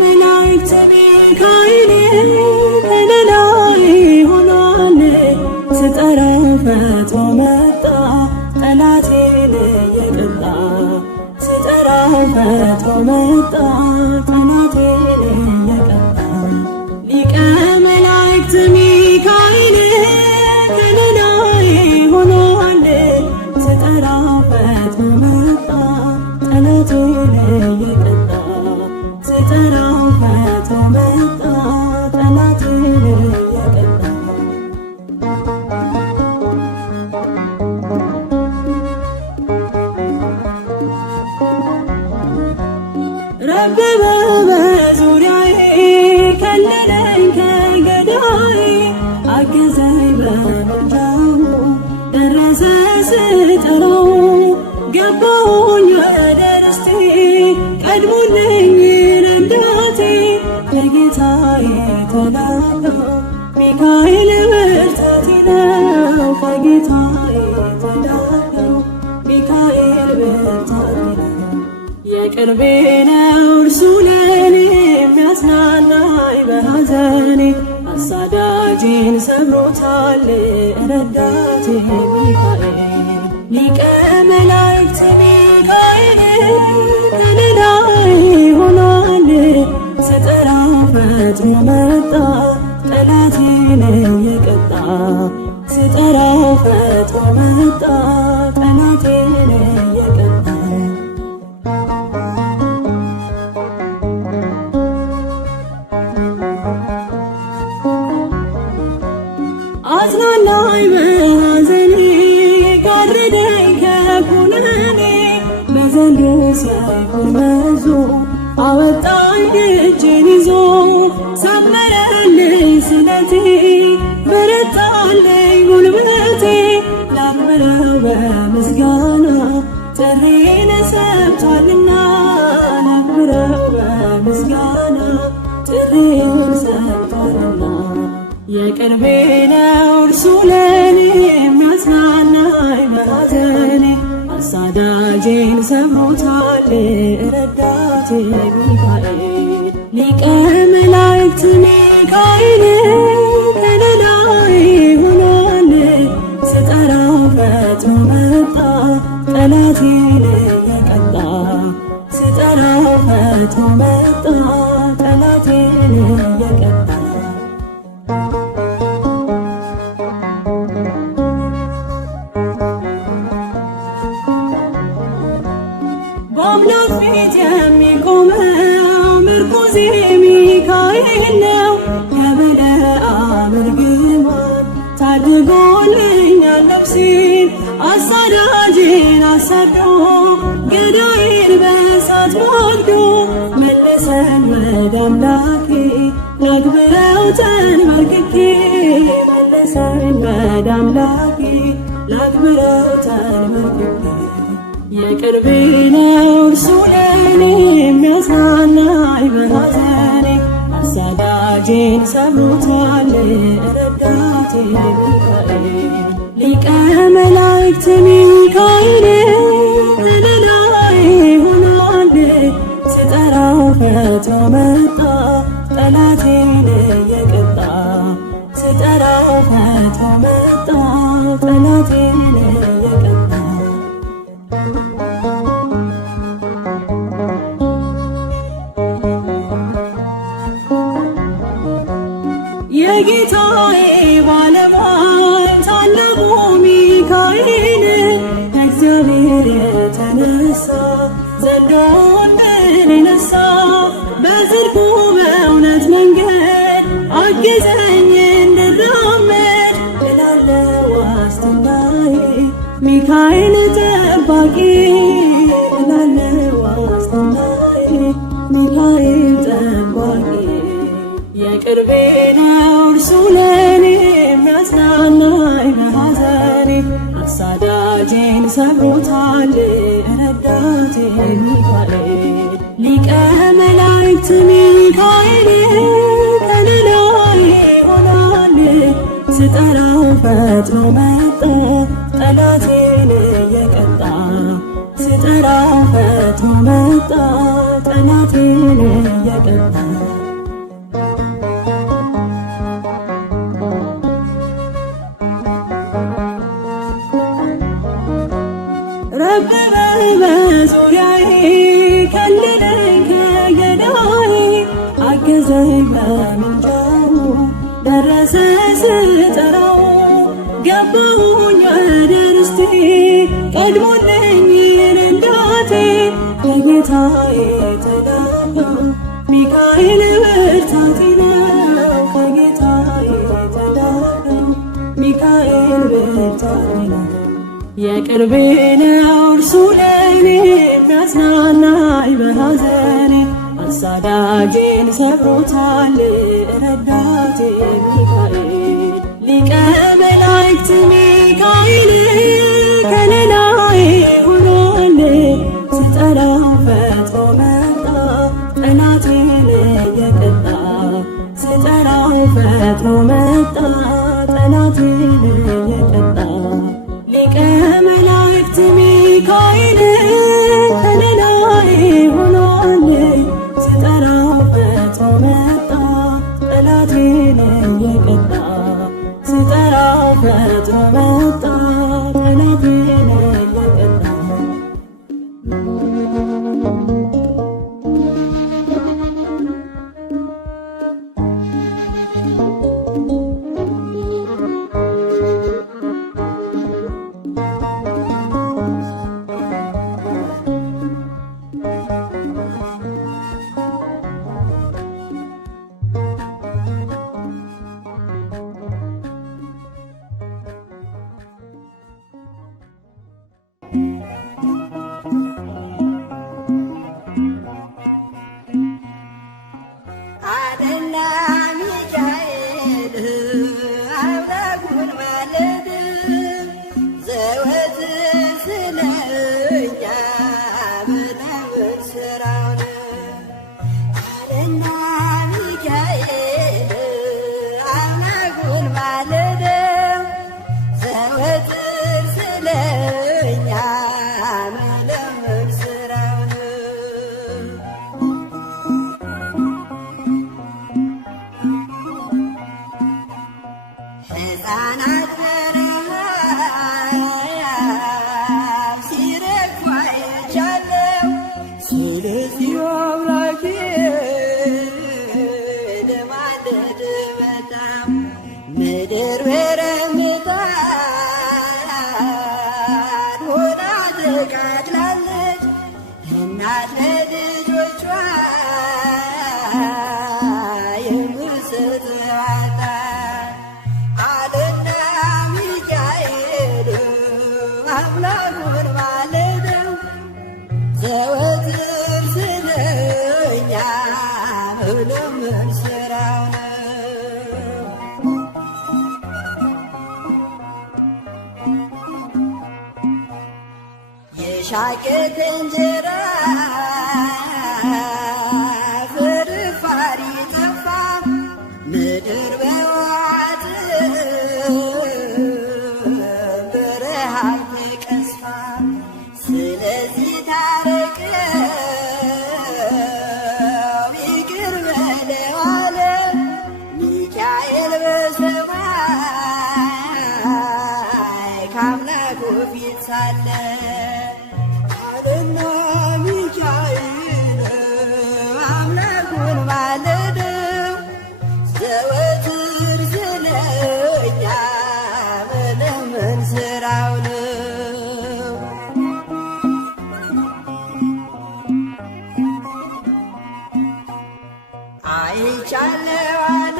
መላእክት ሚካኤል ከለላይ ሆኗል። ስጠራው ፈጥኖ መጣ ጠላቴን እየቀጣ ስጠራው ፈጥኖ መጣ ጠላቴን እየቀጣ ሊቀ መላእክት ሚካኤል ከለላይ ሆኗል። ስጠራው ፈጥኖ መጣ ጠላቴን እየቀጣ ስጠራው ፈጥኖ መጣ ጠላቴን እየቀጣ ረበበ በዙሪያዬ ከለለኝ ከገዳዬ አገዘኝ በምልጃው ደረሰ ስጠራው ገባሁኝ ወደ ርስቴ ቀድሞልኝ ረዳቴ ከጌታዬ ተላከው ሚካኤል ብርታቴ ነው ከጌታዬ ተላከው ሚካኤል ብርታቴ ነው የቅርቤ ነው እርሱ ለኔ የሚያጽናናኝ በሐዘኔ አሳዳጄን ሰብሮታል ረዳቴ ሚካኤል ሊቀ መላእክት ሚካኤል ከለላይ ሆኗል። ስጠራው ፈጥኖ መጣ ጠላቴን እየቀጣ ስጠራው ፈጥኖ መጣ ጠላቴን እየቀጣ አጽናናኝ በሐዘኔ ጋረደኝ ከኩነኔ በዘንዶ ሰይፉን መዞ አወጣኝ እጄን ይዞ ሰመረልኝ ስለቴ በረታልኝ ጉልበቴ ላክብረው በምስጋና ጥሪዬን ሰምቷልና ላክብረው በምስጋና ጥሪዬን ሰምቷልና የቅርቤ ነው እርሱ ለኔ የሚያጽናናኝ በሐዘኔ አሳዳጄን ሰብሮታል ረዳቴ ሚካኤል ሊቀ መላእክት ሚካኤል ከለላይ ሆኗል። ስጠራው ፈጥኖ መጣ ጠላቴን እየቀጣ ስጠራው ፈጥኖ መጣ ጠላቴን እየቀጣ በአምላክ ፊት የሚቆመው ምርኩዜ ሚካኤል ነው። ከበለዓም እርግማን ታድጎልኛል ነፍሴን አሳዳጄን አሳዶ ገዳይን በእሳት ማግዶ መለሰን ወደ አምላኬ ላክብረው ተንበርክኬ መለሰን ወደ አምላኬ ላክብረው ተንበርክኬ የቅርቤ ነው እርሱ ለኔ የሚያጽናናኝ በሐዘኔ አሳዳጄን ሰብሮታል ረዳቴ ሚካኤል ሊቀ መላእክት ሚካኤል ከለላይ ሆኗል። ስጠራው ፈጥኖ መጣ ጠላቴን እየቀጣ ስጠራው ፈጥኖ መጣ ጠላቴን እየቀጣ የጌታዬ ባለሟል ታላቁ ሚካኤል ከእግዚአብሔር የተነሳ ዘንዶውን ድል ነሣ በጽድቁ በእውነት መንገድ አግዘኝ እንድራመድ እላለሁ ዋስትናዬ ሚካኤል ጠባቂ እላለሁ ዋስትናዬ ሚካኤል ጠባቂ የቅርቤ ነው እርሱ ለኔ የሚያጽናናኝ በሐዘኔ አሳዳጄን ሰብሮታል ረዳቴ ሚካኤል ሊቀ መላእክት ሚካኤል ከለላይ ሆኗል። ስጠራው ፈጥኖ መጣ ጠላቴን እየቀጣ ስጠራው ፈጥኖ መጣ ጠላቴን እየቀጣ ረበበ በዙሪያዬ ከለለኝ ከገዳዬ አገዘኝ በምልጃው ደረሰ ስጠራው ገባሁኝ ወደ ርስቴ ቀድሞልኝ ረዳቴ ከጌታዬ ተላከው ሚካኤል ብርታቴ ነው ከጌታዬ ተላከው ሚካኤል ብርታቴ ነው የቅርቤ ነው እርሱ ለእኔ የሚያጽናናኝ በሐዘኔ አሳዳጄን ሰብሮታል ረዳቴ ሚካኤል ሊቀ መላእክት ሚካኤል ከለላዬ ሆኖል ስጠራው ፈጥኖ መጣ ጠላቴን እየቀጣ ስጠራው ፈጥኖ መጣ ጠላቴን እየቀጣ ሊቀ መላእክት ሚካኤል ከለላዬ ሆኖል ስጠራው ፈጥኖ መጣ ጠላቴን እየቀጣ ስጠራው ፈጥኖ መጣ ጠላቴን እየቀጣ የሻገት እንጀራ ፍርፋሪ ጠፋ ምድር በዋጥ በረሃብ ተቀስፋ ስለዚህ ታረቀው ይቅር በለው አለ ሚካኤል በሰማይ ከአምላኩ ፊት ሳለ ሚካኤል አምላኩን ማለደው ዘወትር ስለኛ መለመን ስራው ነው። አይቻለው አለ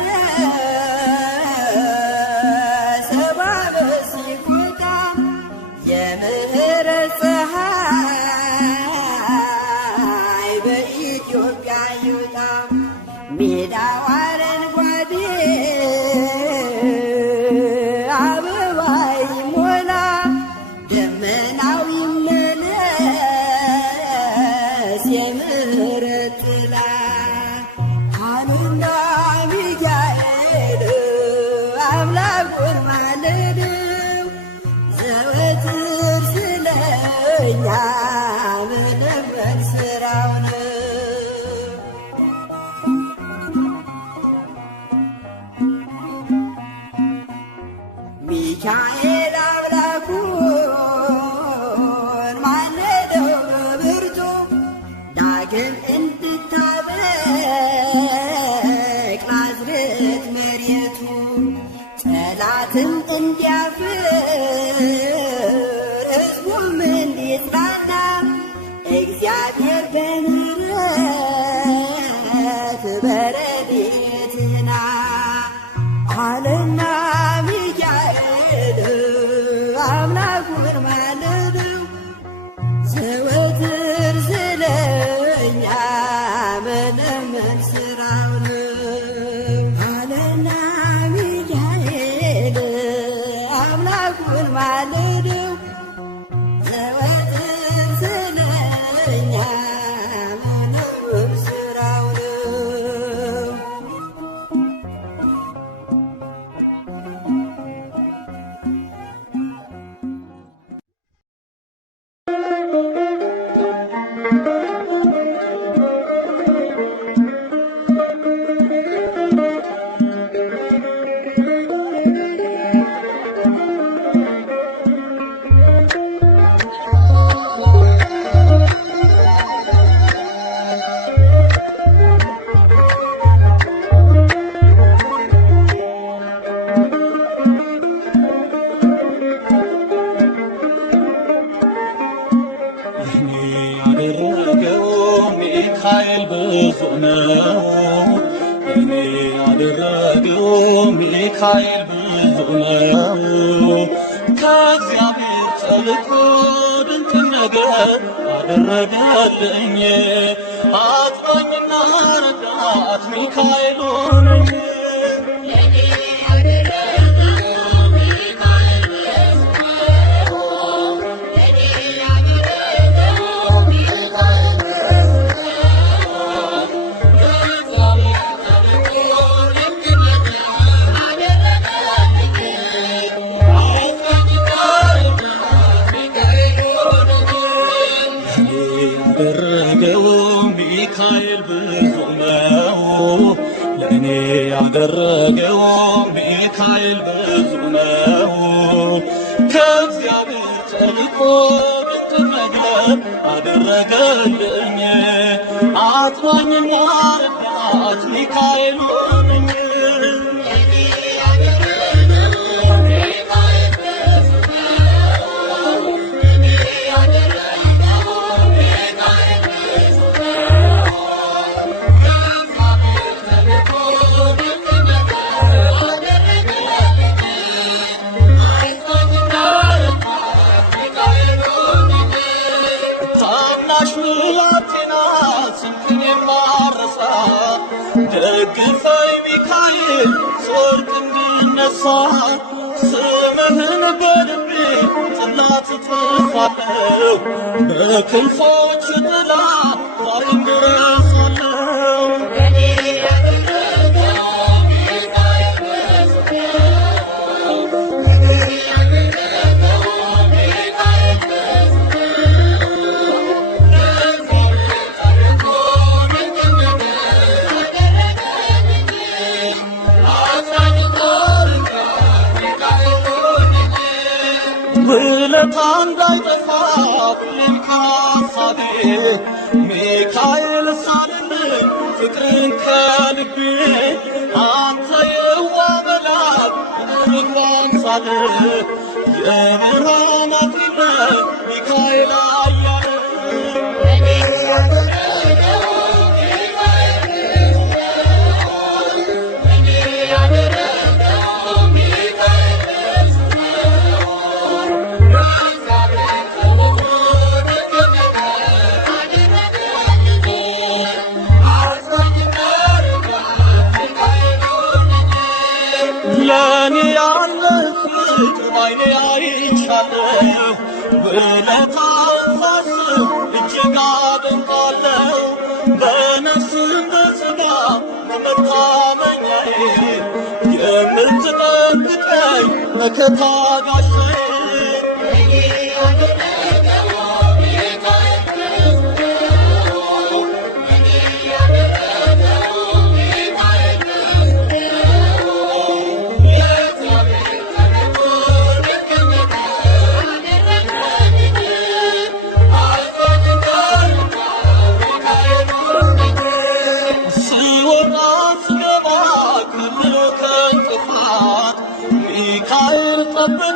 ሰባ በሲቁጣ የምህረት ፀሐይ በኢትዮጵያ ይውጣ ሜዳው አረንጓዴ አበባ ይሞላ ደመናው ይመለስ የምህረት ጥላ አሉና ሚካኤል አምላኩን ማለደው ዘወትር ስለኛ መለመን ስራው ነው። እንድታበቅ ናዝሬት መሬቱ ጠላትም እንዲያፍር ሕዝቡም እንዲጽናና እግዚአብሔር በምሕረት በረድኤትህና አለና ሚካኤል አምላኩን ማለደው ዘወትር ስለኛ መለመን ስራው ነው አለና ሚካኤል አምላኩን ማለደው ዘወትር ስለኛ መለመን ስራው ነው። ሚካኤል ብዙ ነው እኔ ያደረገው ሚካኤል ብዙ ነው ከእግዚአብሔር ተልኮ ድንቅ ነገር አደረገልኝ አጽናኝና ረዳት ሚካኤል ሆነኝ ሚካኤል ብዙ ነው ለእኔ ያደረገው ሚካኤል ብዙ ነው ከእግዚአብሔር ተልኮ ድንቅ ነገር አደረገልኝ አጽናኝና ረዳት ሚካኤል ሆነኝ ደግፈኝ ሚካኤል ስወድቅ እንድነሳ ስምህን በልቤ ጽላት እጽፋለሁ በክንፎች ጥላ ዛሬም እረሳለሁ ውለታ እንዳይጠፋ ሁሌም ከሐሳቤ ሚካኤል ሳልልኝ ፍቅርን ከልቤ አንተ የዋህ መልአክ ርግብ አምሳል የብርሃን አክሊል ሚካኤል አያለ ለኔ ያለ ፍቅር ባይኔ አይቻለሁ ውለታህን ሳስብ እጅግ አደንቃለሁ በነፍስም በሥጋ መታመኛዬ የምትጠብቀኝ መከታ ጋሻዬ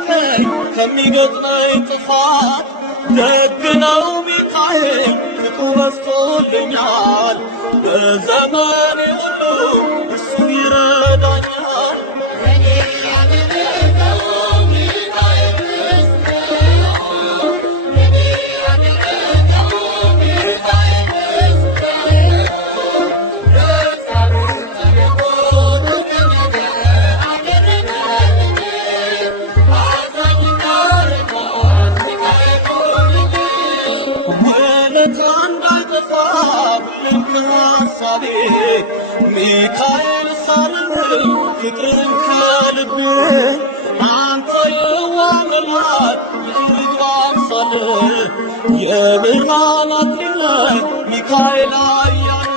አድነኝ ከሚገጥመኝ ጥፋት። ደግ ነው ሚካኤል ፍቅሩ በዝቶልኛል። በዘመኔ ሁሉ እሱ ይረዳኛል። ሀሳቤ ሚካኤል ሳልል ፍቅርን ከልቤ አንተ የዋህ መልአክ የርግብ አምሳል የብርሃን አክሊል ነህ ሚካኤል ኃያል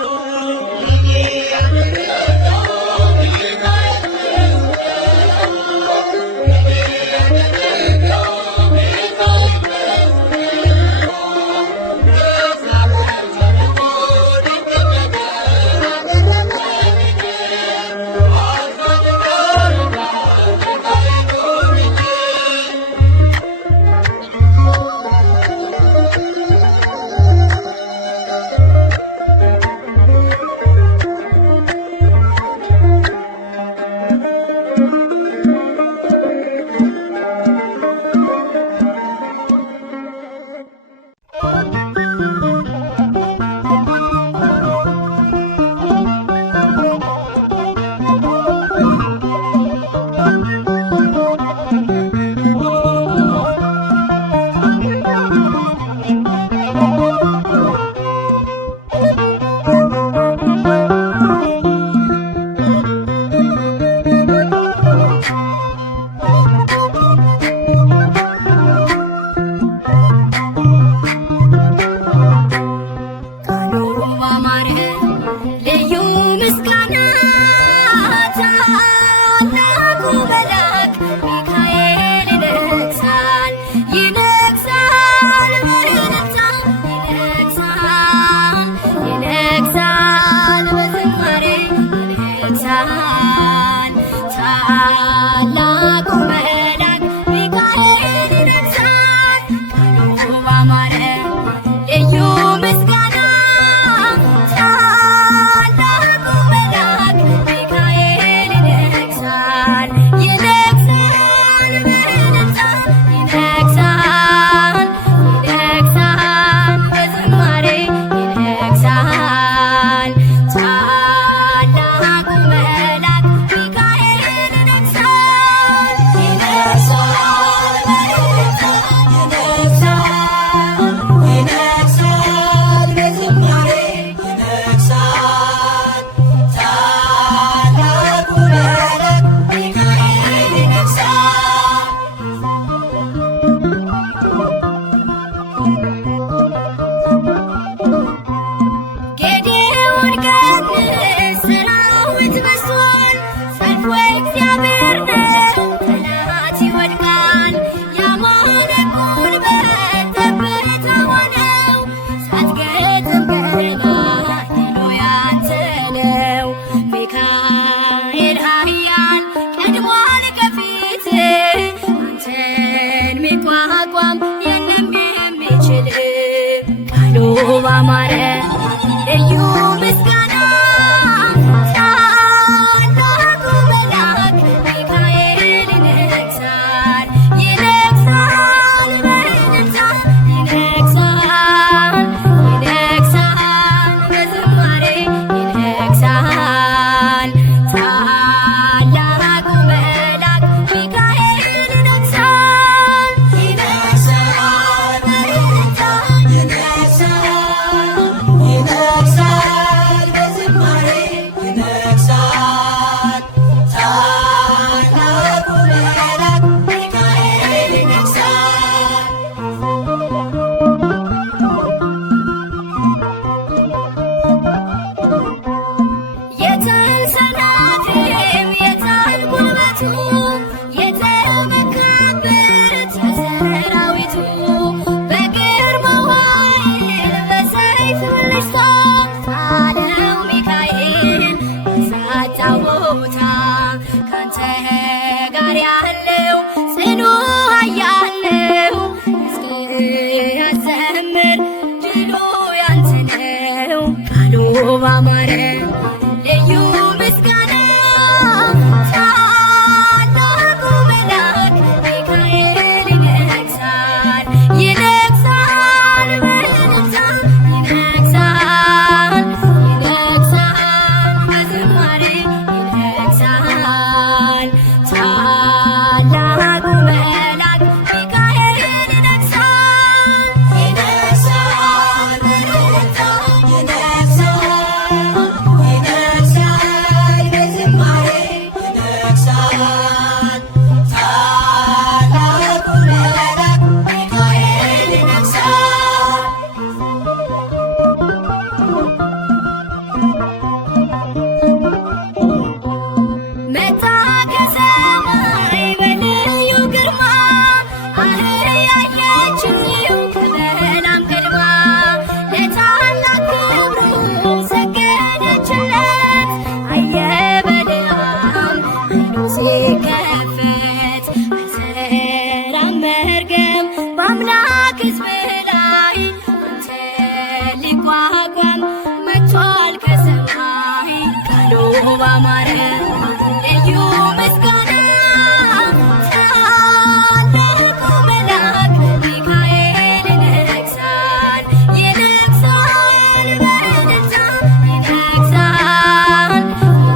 ቦታ ካንተ ጋር ያለው ጽኑ ባማረ ልዩ ምስጋና ታላቁ መልአክ ሚካኤል ይነግሣል ይነግሣል በእልልታ ይነግሣል ይነግሣል በዝማሬ ይነግሣል ታላቁ መልአክ ሚካኤል ይነግሣል ይነግሣል በእልልታ ይነግሣል ይነግሣል በዝማሬ ይነግሣል ታላቁ መልአክ ሚካኤል ይነግሣል። መጣ ከሰማይ በልዩ ግርማ አህያየችው ከበላም ቀድማ ለታላቅ ክብሩ ሰገደችለት አየ በለዓም ዓይኑ ሲከፈት አልሰራም መርገም በአምላክ ሕዝብ ላይ አንተ ሊቋቋም መጥቷል ከሰማይ ቃሉ ባማረ ልዩ ምስጋና ታላቁ መልአክ ሚካኤል ይነግሣል ይነግሣል በእልልታ ይነግሣል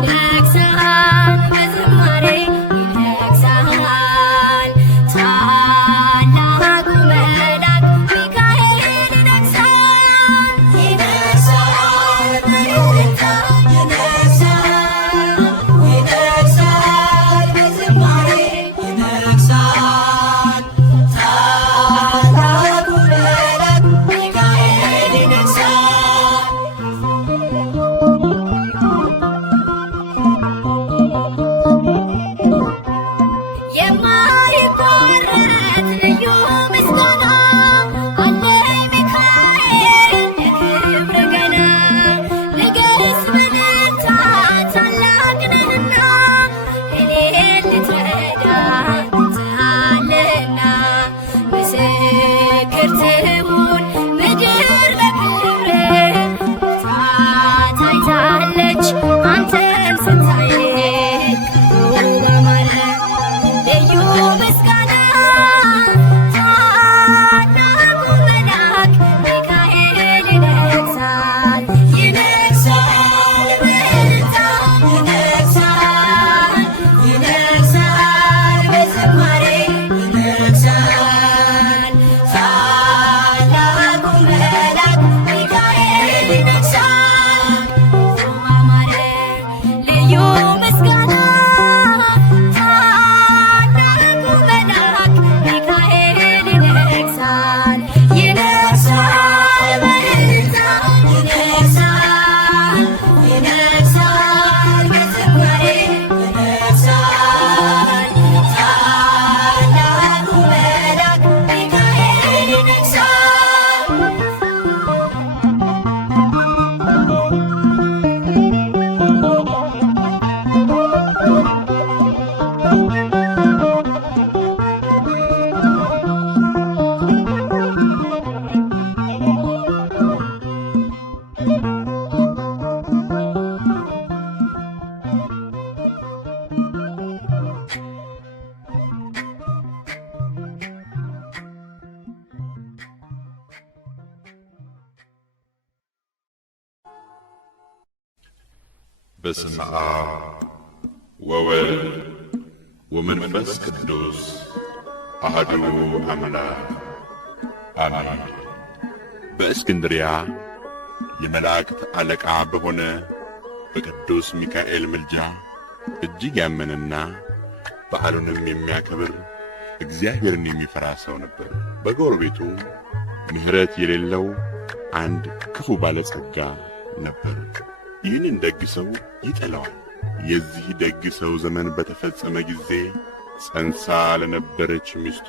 ይነግሣል በዝማሬ ይነግሣል ታላቁ መልአክ ሚካኤል ይነግሣል ይነግሣል በእልልታ ይነግሣል ይነግሣል በዝማሬ ይነግሣል ታላቁ መልአክ ሚካኤል ይነግሣል። የማይቋረጥ ልዩ ምስጋና አለኝ ሚካኤል የክብር ገና ንገሥ በእልልታ ታላቅ ነህና እኔን ልትረዳ መጥተሃልና ምስክር ትሁን ምድር በክብርህ ታይታለች አንተን ስታይ ባማረ ልዩ ምስጋና ታላቁ መልአክ ሚካኤል ይነግሣል ይነግሣል በእልልታ ይነግሣል ይነግሣል በዝማሬ ይነግሣል ታላቁ መልአክ ሚካኤል ይነግሣል ባማረ ልዩ ምስጋና ታላቁ መልአክ ሚካኤል ይነግሣል ይነግሣል በእልልታ ይነግሣል ይነግሣል በዝማሬ ይነግሣል ታላቁ መልአክ ሚካኤል በስመ አብ ወወልድ ወመንፈስ ቅዱስ አሐዱ አምላክ አሜን። በእስክንድርያ የመላእክት አለቃ በሆነ በቅዱስ ሚካኤል ምልጃ እጅግ ያመነና በዓሉንም የሚያከብር እግዚአብሔርን የሚፈራ ሰው ነበር። በጎረቤቱ ምሕረት የሌለው አንድ ክፉ ባለጸጋ ነበር። ይህንን ደግ ሰው ይጠላዋል። የዚህ ደግ ሰው ዘመን በተፈጸመ ጊዜ ጸንሳ ለነበረች ሚስቱ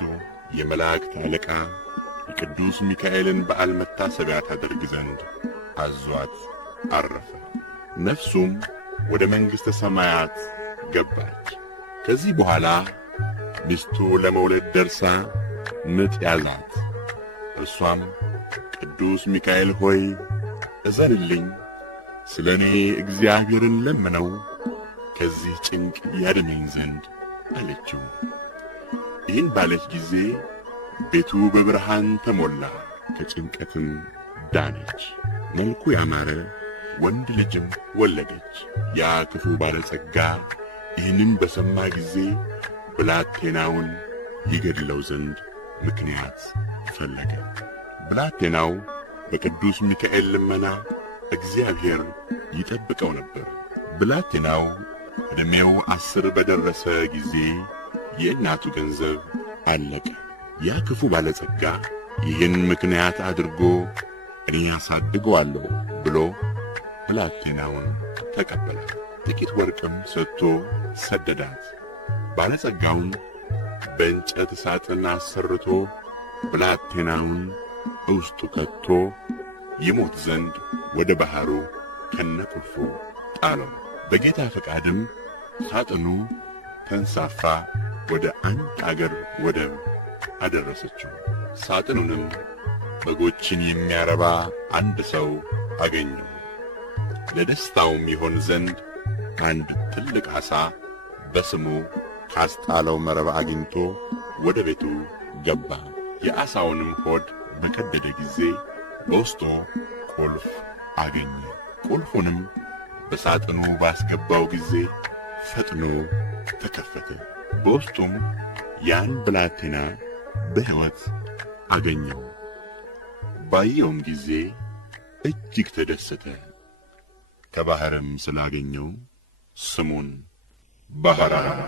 የመላእክት አለቃ የቅዱስ ሚካኤልን በዓል መታሰቢያ ታደርግ ዘንድ አዟት አረፈ። ነፍሱም ወደ መንግሥተ ሰማያት ገባች። ከዚህ በኋላ ሚስቱ ለመውለድ ደርሳ ምጥ ያዛት። እርሷም ቅዱስ ሚካኤል ሆይ እዘንልኝ፣ ስለኔ እግዚአብሔርን ለምነው ከዚህ ጭንቅ ያድነኝ ዘንድ አለችው። ይህን ባለች ጊዜ ቤቱ በብርሃን ተሞላ፣ ከጭንቀትም ዳነች። መልኩ ያማረ ወንድ ልጅም ወለደች። ያ ክፉ ባለጸጋ ይህንን በሰማ ጊዜ ብላቴናውን ይገድለው ዘንድ ምክንያት ፈለገ። ብላቴናው በቅዱስ ሚካኤል ልመና እግዚአብሔር ይጠብቀው ነበር። ብላቴናው ዕድሜው 10 በደረሰ ጊዜ የእናቱ ገንዘብ አለቀ። ያ ክፉ ባለጸጋ ይህን ምክንያት አድርጎ እኔ ያሳድገዋለሁ ብሎ ብላቴናውን ተቀበለ። ጥቂት ወርቅም ሰጥቶ ሰደዳት። ባለጸጋውን በእንጨት ሳጥን አሰርቶ ብላቴናውን ውስጡ ከቶ ይሞት ዘንድ ወደ ባሕሩ ከነቁልፉ ጣለው። በጌታ ፈቃድም ሳጥኑ ተንሳፋ ወደ አንድ አገር ወደብ አደረሰችው። ሳጥኑንም በጎችን የሚያረባ አንድ ሰው አገኘው። ለደስታውም ይሆን ዘንድ አንድ ትልቅ ዓሣ በስሙ ካስጣለው መረብ አግኝቶ ወደ ቤቱ ገባ። የዓሣውንም ሆድ በቀደደ ጊዜ በውስጡ ቁልፍ አገኘ። ቁልፉንም በሳጥኑ ባስገባው ጊዜ ፈጥኖ ተከፈተ። በውስጡም ያን ብላቴና በሕይወት አገኘው። ባየውም ጊዜ እጅግ ተደሰተ። ከባሕርም ስላገኘው ስሙን ባሕር አለ።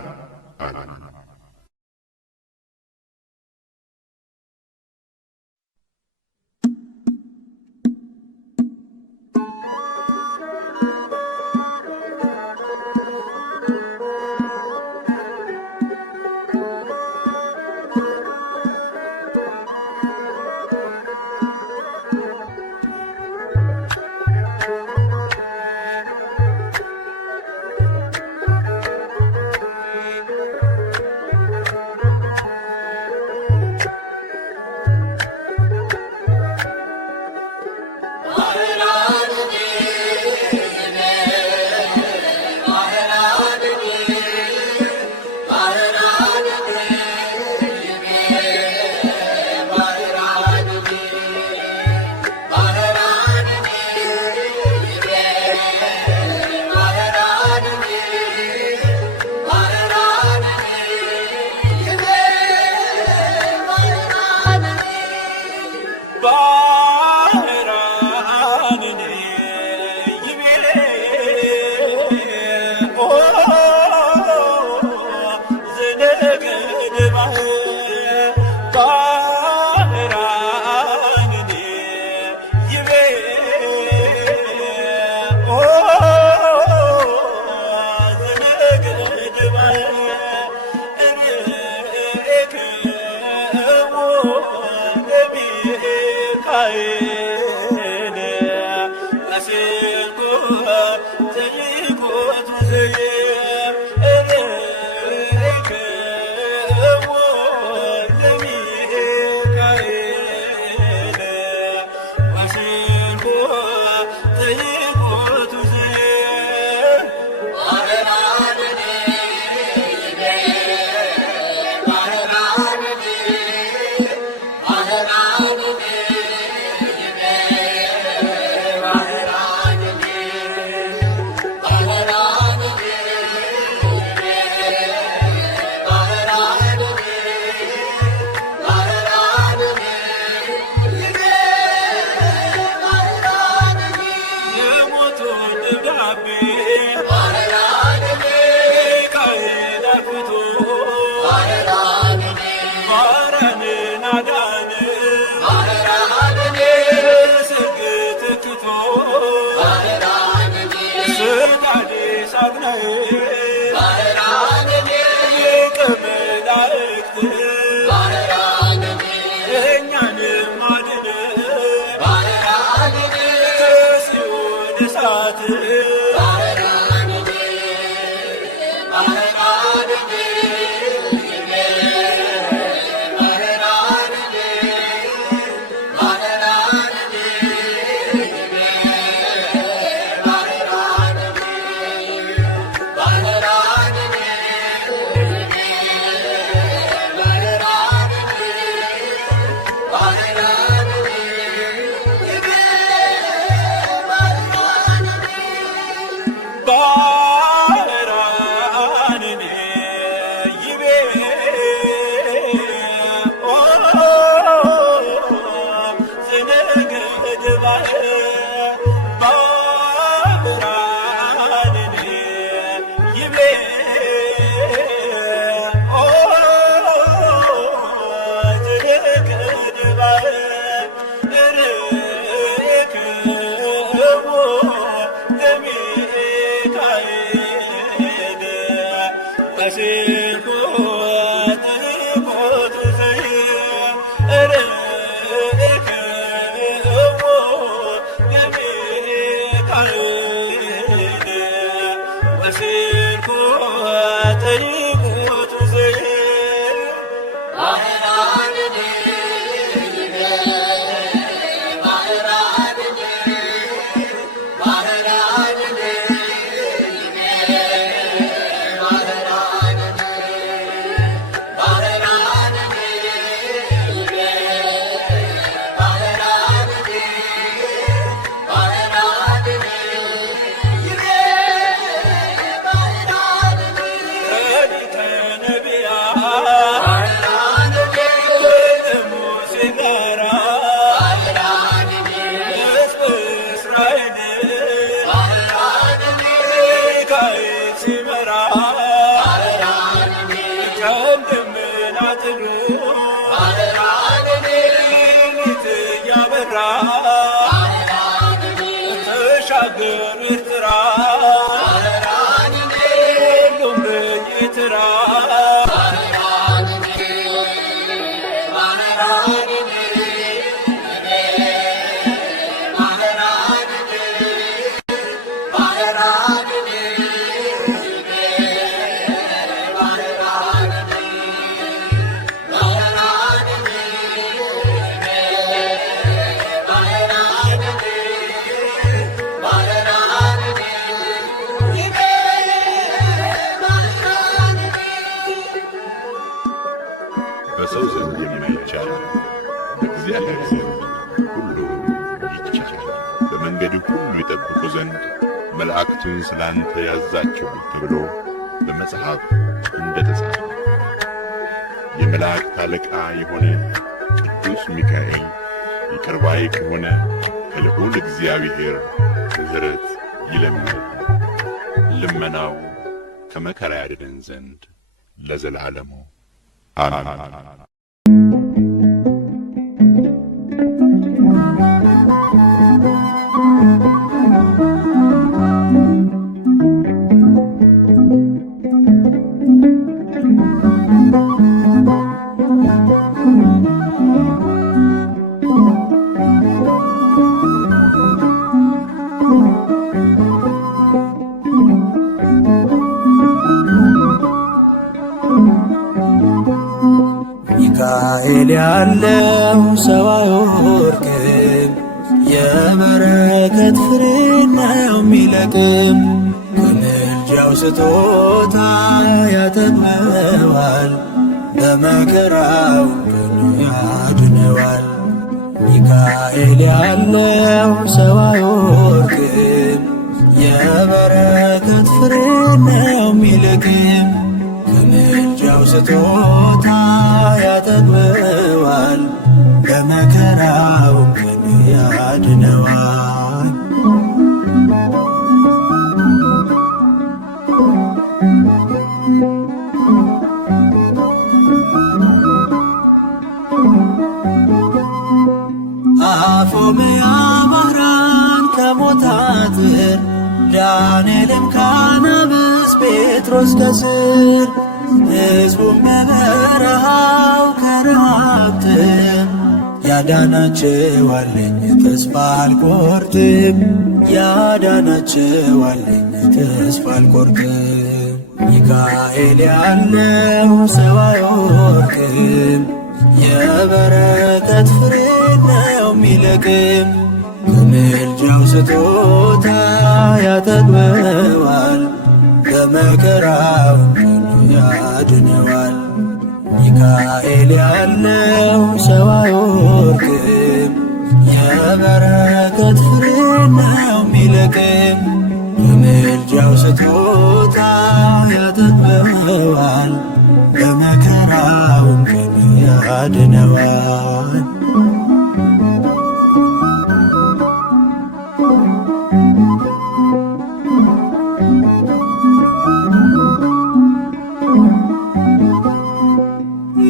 ባህራንን ይቤ ዝነገድ ባህራንን ይቤ ዝነገድ ተሻገር ኤርትራ ሁሉም በየተራ በሰው ዘንድ የማይቻል በእግዚአብሔር ዘንድ ሁሉ ይቻላል። በመንገድ ሁሉ ይጠብቁ ዘንድ መላእክቱን ስላንተ ያዛቸው ተብሎ በመጽሐፍ እንደተጻፈ የመላእክት አለቃ የሆነ ቅዱስ ሚካኤል ይቅር ባይ ከሆነ ከልዑል እግዚአብሔር ምሕረት ይለምን፣ ልመናው ከመከራ ያድነን ዘንድ ለዘላለሙ አሜን። ሚካኤል ያለው ሰው አይወድቅም፣ የበረከት ፍሬ ነው የሚለቅም። ከምልጃው ስጦታ ያጠግበዋል፣ በመከራው ቀን ያድነዋል። ሚካኤል ያለው ሰው አይወድቅም፣ የበረከት ፍሬ ነው የሚለቅም። ከምልጃው ስጦታ ያጠግበዋል፣ በመከራው ቀን ያድነዋል። አፎምያ ማራን ከሞት አጥር፣ ዳንኤልን ከአናብስት፣ ጴጥሮስ ከእስር፣ ሕዝቡን በበረሃው ከረሃብ ጥም ያዳናቸው አለኝ ተስፋ አልቆርጥም፣ ያዳናቸው አለኝ ተስፋ አልቆርጥም። ሚካኤል ያለው ሰው አይወድቅም፣ የበረከት ፍሬ ነው የሚለቅም። ከምልጃው ስጦታ ያጠግበዋል፣ በመከራው ያድነዋል። ሚካኤል ያለው ሰው አይወድቅም፣ የበረከት ፍሬ ነው የሚለቅም። በምልጃው ስጦታ ያጠግበዋል፣ በመከራውም ቀን ያድነዋል።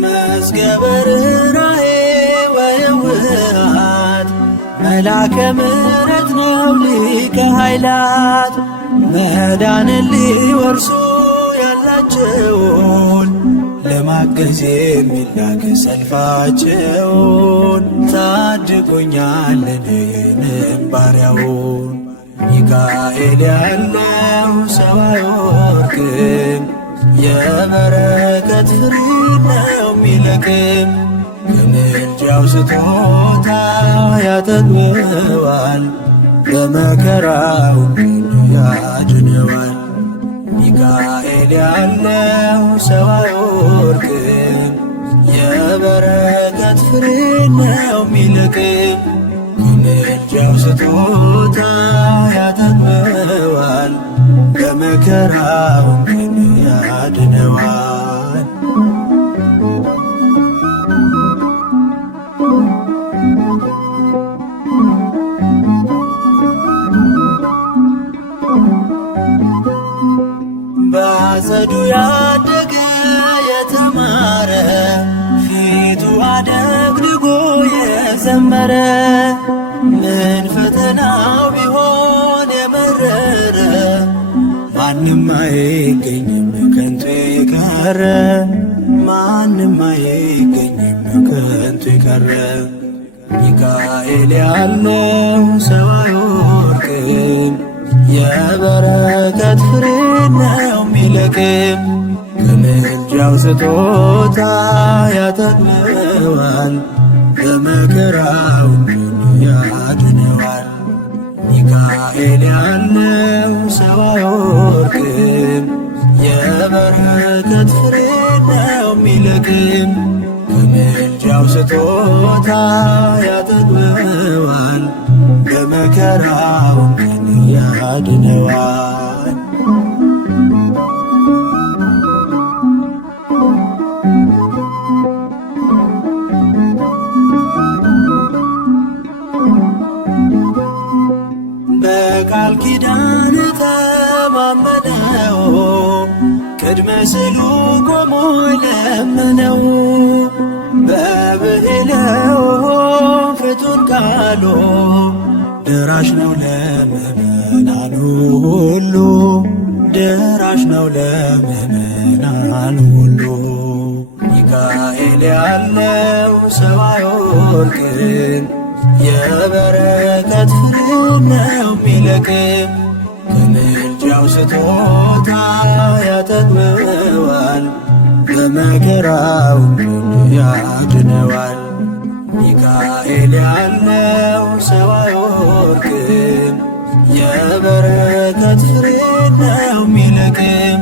መዝገበ ርኅራኄ ወየውሃት መላከ ምሕረት ነው ሊቀ ኃይላት። መዳንን ሊወርሱ ያላቸውን ለማገዝ የሚላክ ሰልፋቸውን ታድጎኛል እኔንም ባሪያውን። ሚካኤል ያለው ሰው አይወድቅም፣ የበረከት ፍሬ ነው የሚለቅም። ከምልጃው ስጦታ ያጠግበዋል፣ በመከራው ያድነዋል። ሚካኤል ያለው ሰው አይወድቅም፣ የበረከት ፍሬ ነው የሚለቅም። ከምልጃው ስጦታ ያጠግበዋል፣ በመከራው ያድነዋል። በአጸዱ ያደገ የተማረ ፊቱ አደግድጎ የዘመረ ምን ፈተናው ቢሆን የመረረ ማንም አይገኝም ከንቱ የቀረ ማንም አይገኝም ከንቱ የቀረ። ሚካኤል ያለው ሰው አይወድቅም፣ የበረከት ፍሬ ነው የሚለቅም። ከምልጃው ስጦታ ያጠግበዋል፣ በመከራው ያድነዋል። ሚካኤል ያለው ሰው አይወድቅም፣ የበረከት ፍሬ ነው የሚለቅም። ከምልጃው ስጦታ ያጠግበዋል፣ በመከራው ያድነዋል። በቃል ኪዳን ተማመነው፣ ቅድመ ስዕሉ ቆሞ ለመነው። በብዕለው ፍቱን ቃሉ ደራሽ ነው ለምእመናኑ ሁሉ፣ ደራሽ ነው ለምእመናኑ ሁሉ። ሚካኤል ያለው ሰው አይወድቅም፣ የበረከት ፍሬ ነው የሚለቅም። ከምልጃው ስጦታ ያጠግበዋል፣ በመከራው ያድነዋል። ሚካኤል ያለው ሰው አይወድቅም፣ የበረከት ፍሬ ነው የሚለቅም።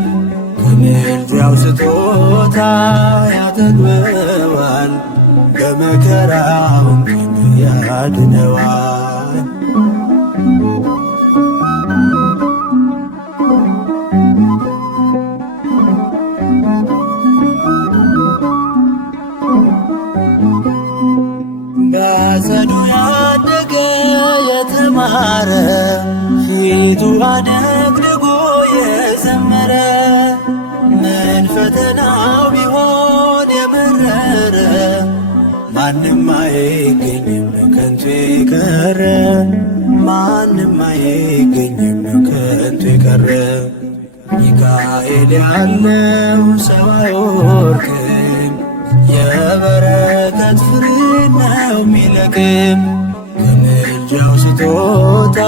ከምልጃው ስጦታ ያጠግበዋል፣ በመከራው ያድነዋል። በአጸዱ ያደገ የተማረ ፊቱ አደግድጎ የዘመረ ምን ፈተናው ቢሆን የመረረ ማንም አይገኝም ከንቱ የቀረ ማንም አይገኝም ከንቱ የቀረ። ሚካኤል ያለው ሰው አይወድቅም፣ የበረከት ፍሬ ነው የሚለቅም። ከምልጃው ስጦታ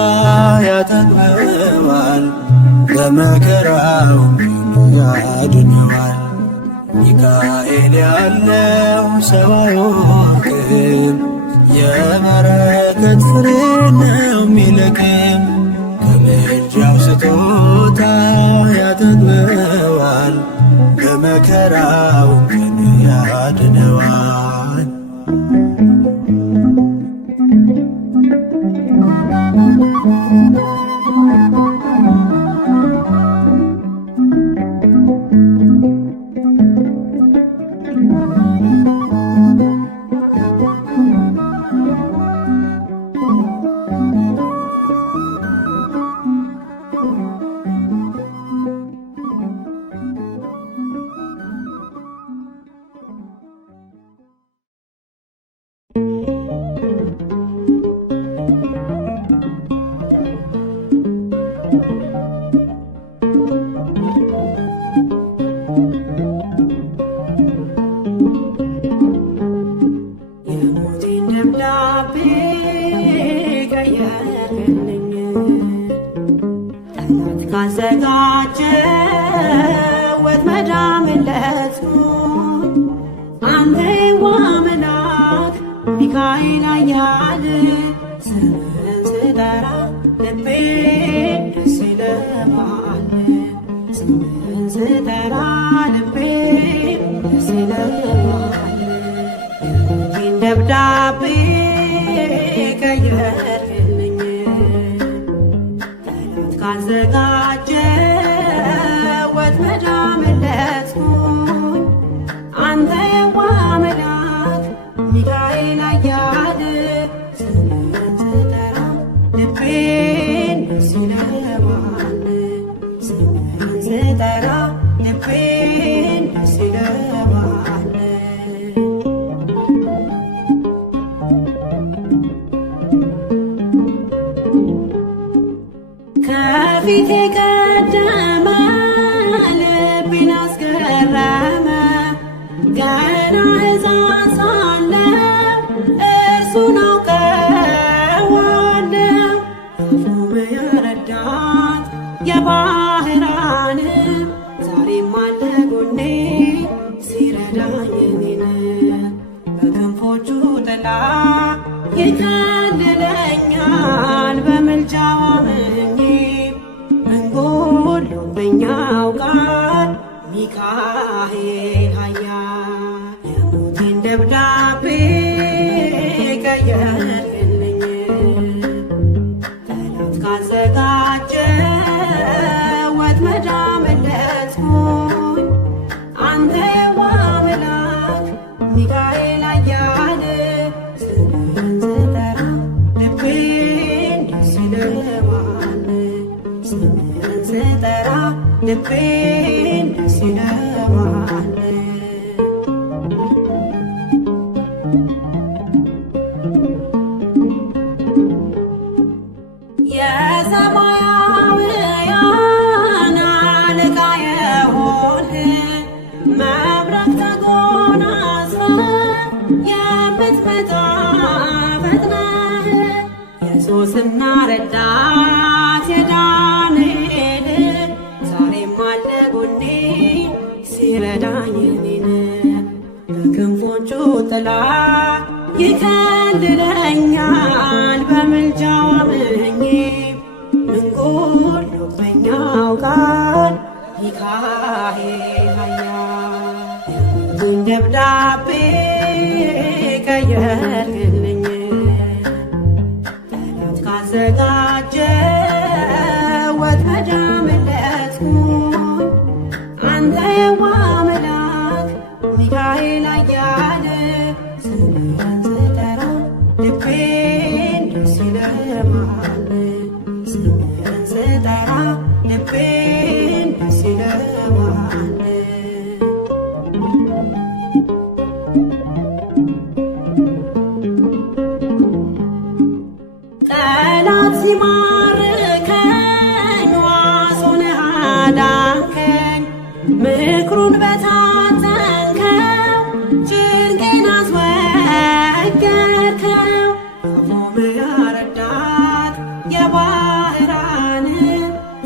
ያጠግበዋል፣ በመከራው ያድነዋል። ሚካኤል ያለው ሰው አይወድቅም፣ የበረከት ፍሬ ነው የሚለቅም። ከምልጃው ስጦታ ያጠግበዋል፣ በመከራው ያድነዋል። ወጥመድ አመለጥኩኝ። አንተ የዋህ መልአክ ሚካኤል ኃያል ስምህን ስጠራ ልቤ ደስ ይለዋል። ስምህን ስጠራ ልቤ ደስ ይለዋል። የሞቴን ደብዳቤ ቀየርክልኝ ጠላት ካዘጋጀ ወጥመድ አመለጥኩኝ። አንተ የዋህ መልአክ ሚካኤል ኃያል ስምህን ስጠራ ልቤን ደስ ይለዋል። ስምህን ስጠራ ልቤን ደስ ይለዋል። ከፊቴ ቀደመ ልቤን አስገረመ። ገና ሕፃን ሳለሁ እርሱን አውቀዋለሁ። ሾመኝ ረዳት የባህራን ዛሬም አለ ጎኔ ሲረዳኝ እኔን በክንፎቹ ጥላ ይከልለኛል። በምልጃው አምኜ ምን ጎሎብኝ ያውቃል ሚካኤል ኃያል። የሞቴን ደብዳቤ ቀየርክልኝ ጠላት ካዘጋጀ ወጥመድ አመለጥኩኝ። አንተ የዋህ መልአክ ሚካኤል ኃያል ስምህን ስጠራ ልቤን ደስ ይለዋል። ስምህን ስጠራ ልቤን ደስ ይለዋል። የሰማያውያን አለቃ የሆንህ መብረቅ ተጎናጽፈህ የምትመጣ ፈጥነህ የሶስና ረዳት የዳንኤል ዛሬም አለ ጎኔ ሲረዳኝ እኔን በክንፎቹ ጥላ ይከልለኛል። በምልጃው አምኜ ምን ጎሎብኝ ያውቃል ሚካኤል ኃያል። የሞቴን ደብዳቤ ቀየርክልኝ ጠላት ካዘጋጀ ወጥመድ አመለጥኩኝ። አንተ የዋህ መልአክ ሚካኤል ኃያል ስምህን ስጠራ ልቤን ደስ ይለዋል። ስምህን ስጠራ ልቤን ደስ ይለዋል። ጠላት ሲማርከኝ ዋስ ሆነህ አዳንከኝ። ምክሩን በታተንከው ጭንቄን አስወገድከው። ሾመኝ ረዳት የባህራን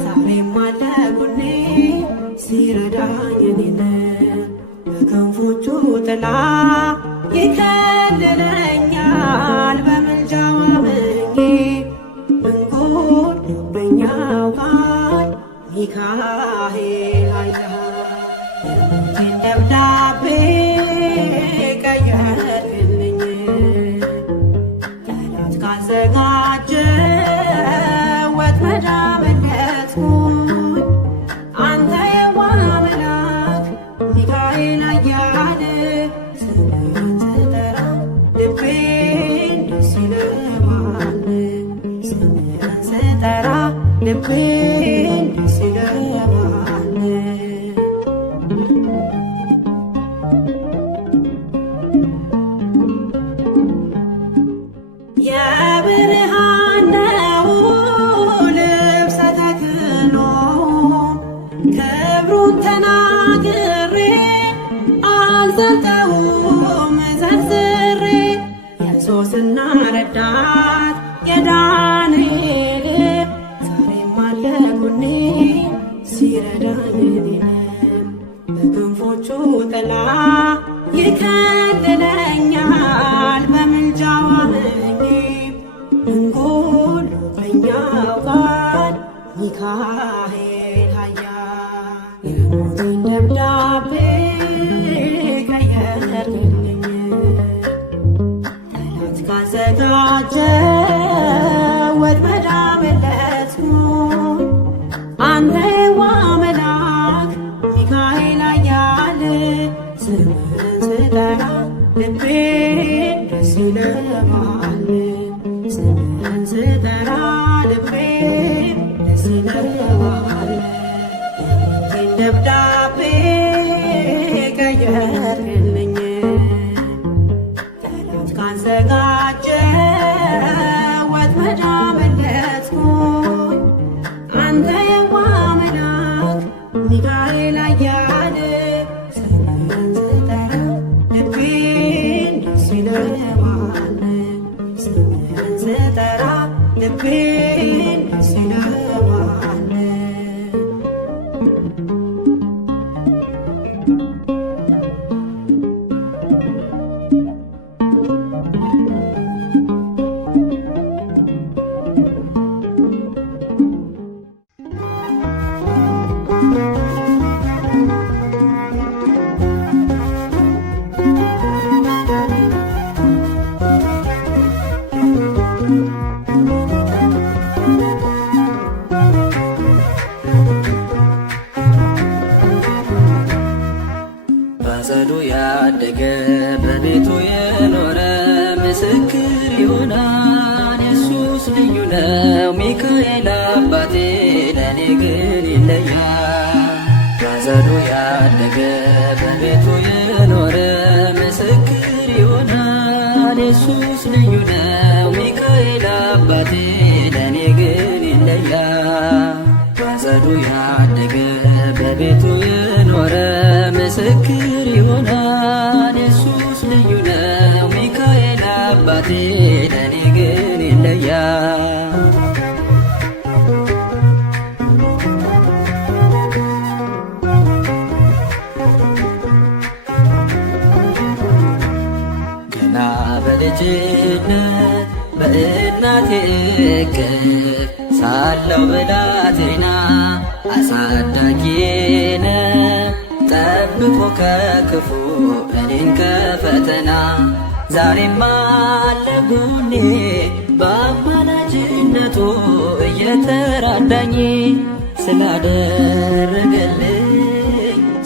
ዛሬም አለ ጎኔ ሲረዳኝ እኔን በክንፎቹ ጥላ ይከልለኛል። በምልጃው አምኜ ምን ጎሎብኝ ያውቃል ሚካኤል ኃያል። የሞቴን ደብዳቤ ቀየርክልኝ ጠላት ካዘጋጀ ወጥመድ አመለጥኩኝ። አንተ የዋህ መልአክ ሚካኤል ኃያል ስምህን ስጠራ ልቤን ደስ ይለዋል። ስምህን ስጠራ ልቤን ደስ ይለዋል። የብርሃን ነው ልብሰ ተክህኖ ክብሩን ተናግሬ አልዘልቀውም ዘርዝሬ። የሶስና ረዳት የዳንኤል ዛሬም አለ ጎኔ መድኃኒቴንም በክንፎቹ ጥላ ይከልለኛል በምልጃው አምኜ እንጉል በኛ ያውቃል ሚካኤል ኃያል የሞትን ደብዳቤ ቀየርክልኝ ጠላት ካዘጋጀ ወጥመድ አመለጥኩኝ አንተ የዋ መልአክ ሚካኤል ኃያል ስምህን ስጠራ ልቤ ደስ ይለዋል ስምህን ስጠራ ልቤ ደስ ይለዋል የሞቴን ደብዳቤ ቀየርክልኝ ጠላት ካዘጋጀ ወጥመድ አመለጥኩኝ አንተ የዋ መልአክ ሚካኤል ኃያል ስምህን ስጠራ ልቤን ደስ ይለዋል ስምህን ስጠራ ልቤን ደስ ይለዋል። ባጸዱ ያደገ በቤቱ የኖረ ምስክር ይሆናል ኢየሱስ ልዩ ነው ሚካኤል አባቴ ለኔ ግን ይለያል። ባጸዱ ያደገ በቤቱ የኖረ ምስክር ይሆናል ኢየሱስ ልዩ ነው ሚካኤል አባቴ ለኔ ግን ይለያል። ባጸዱ ያደገ በቤቱ የኖረ ምስክር ይሆናል ኢየሱስ ልዩ ነው ሚካኤል አባቴ ለኔ ግን ይለያል። ገና በልጅነት በእናቴ እቅፍ ሳለው ብላቴና አሳዳጊዬ ጠብቆ ከክፉ እኔን ከፈተና ዛሬም አለ ጎኔ በአማላጅነቱ እየተራዳኝ ስላደረገልኝ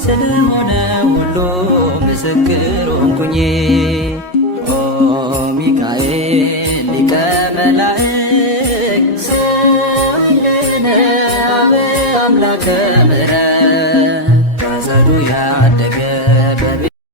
ስለሆነ ሁሉ ምስክር ሆንኩኝ።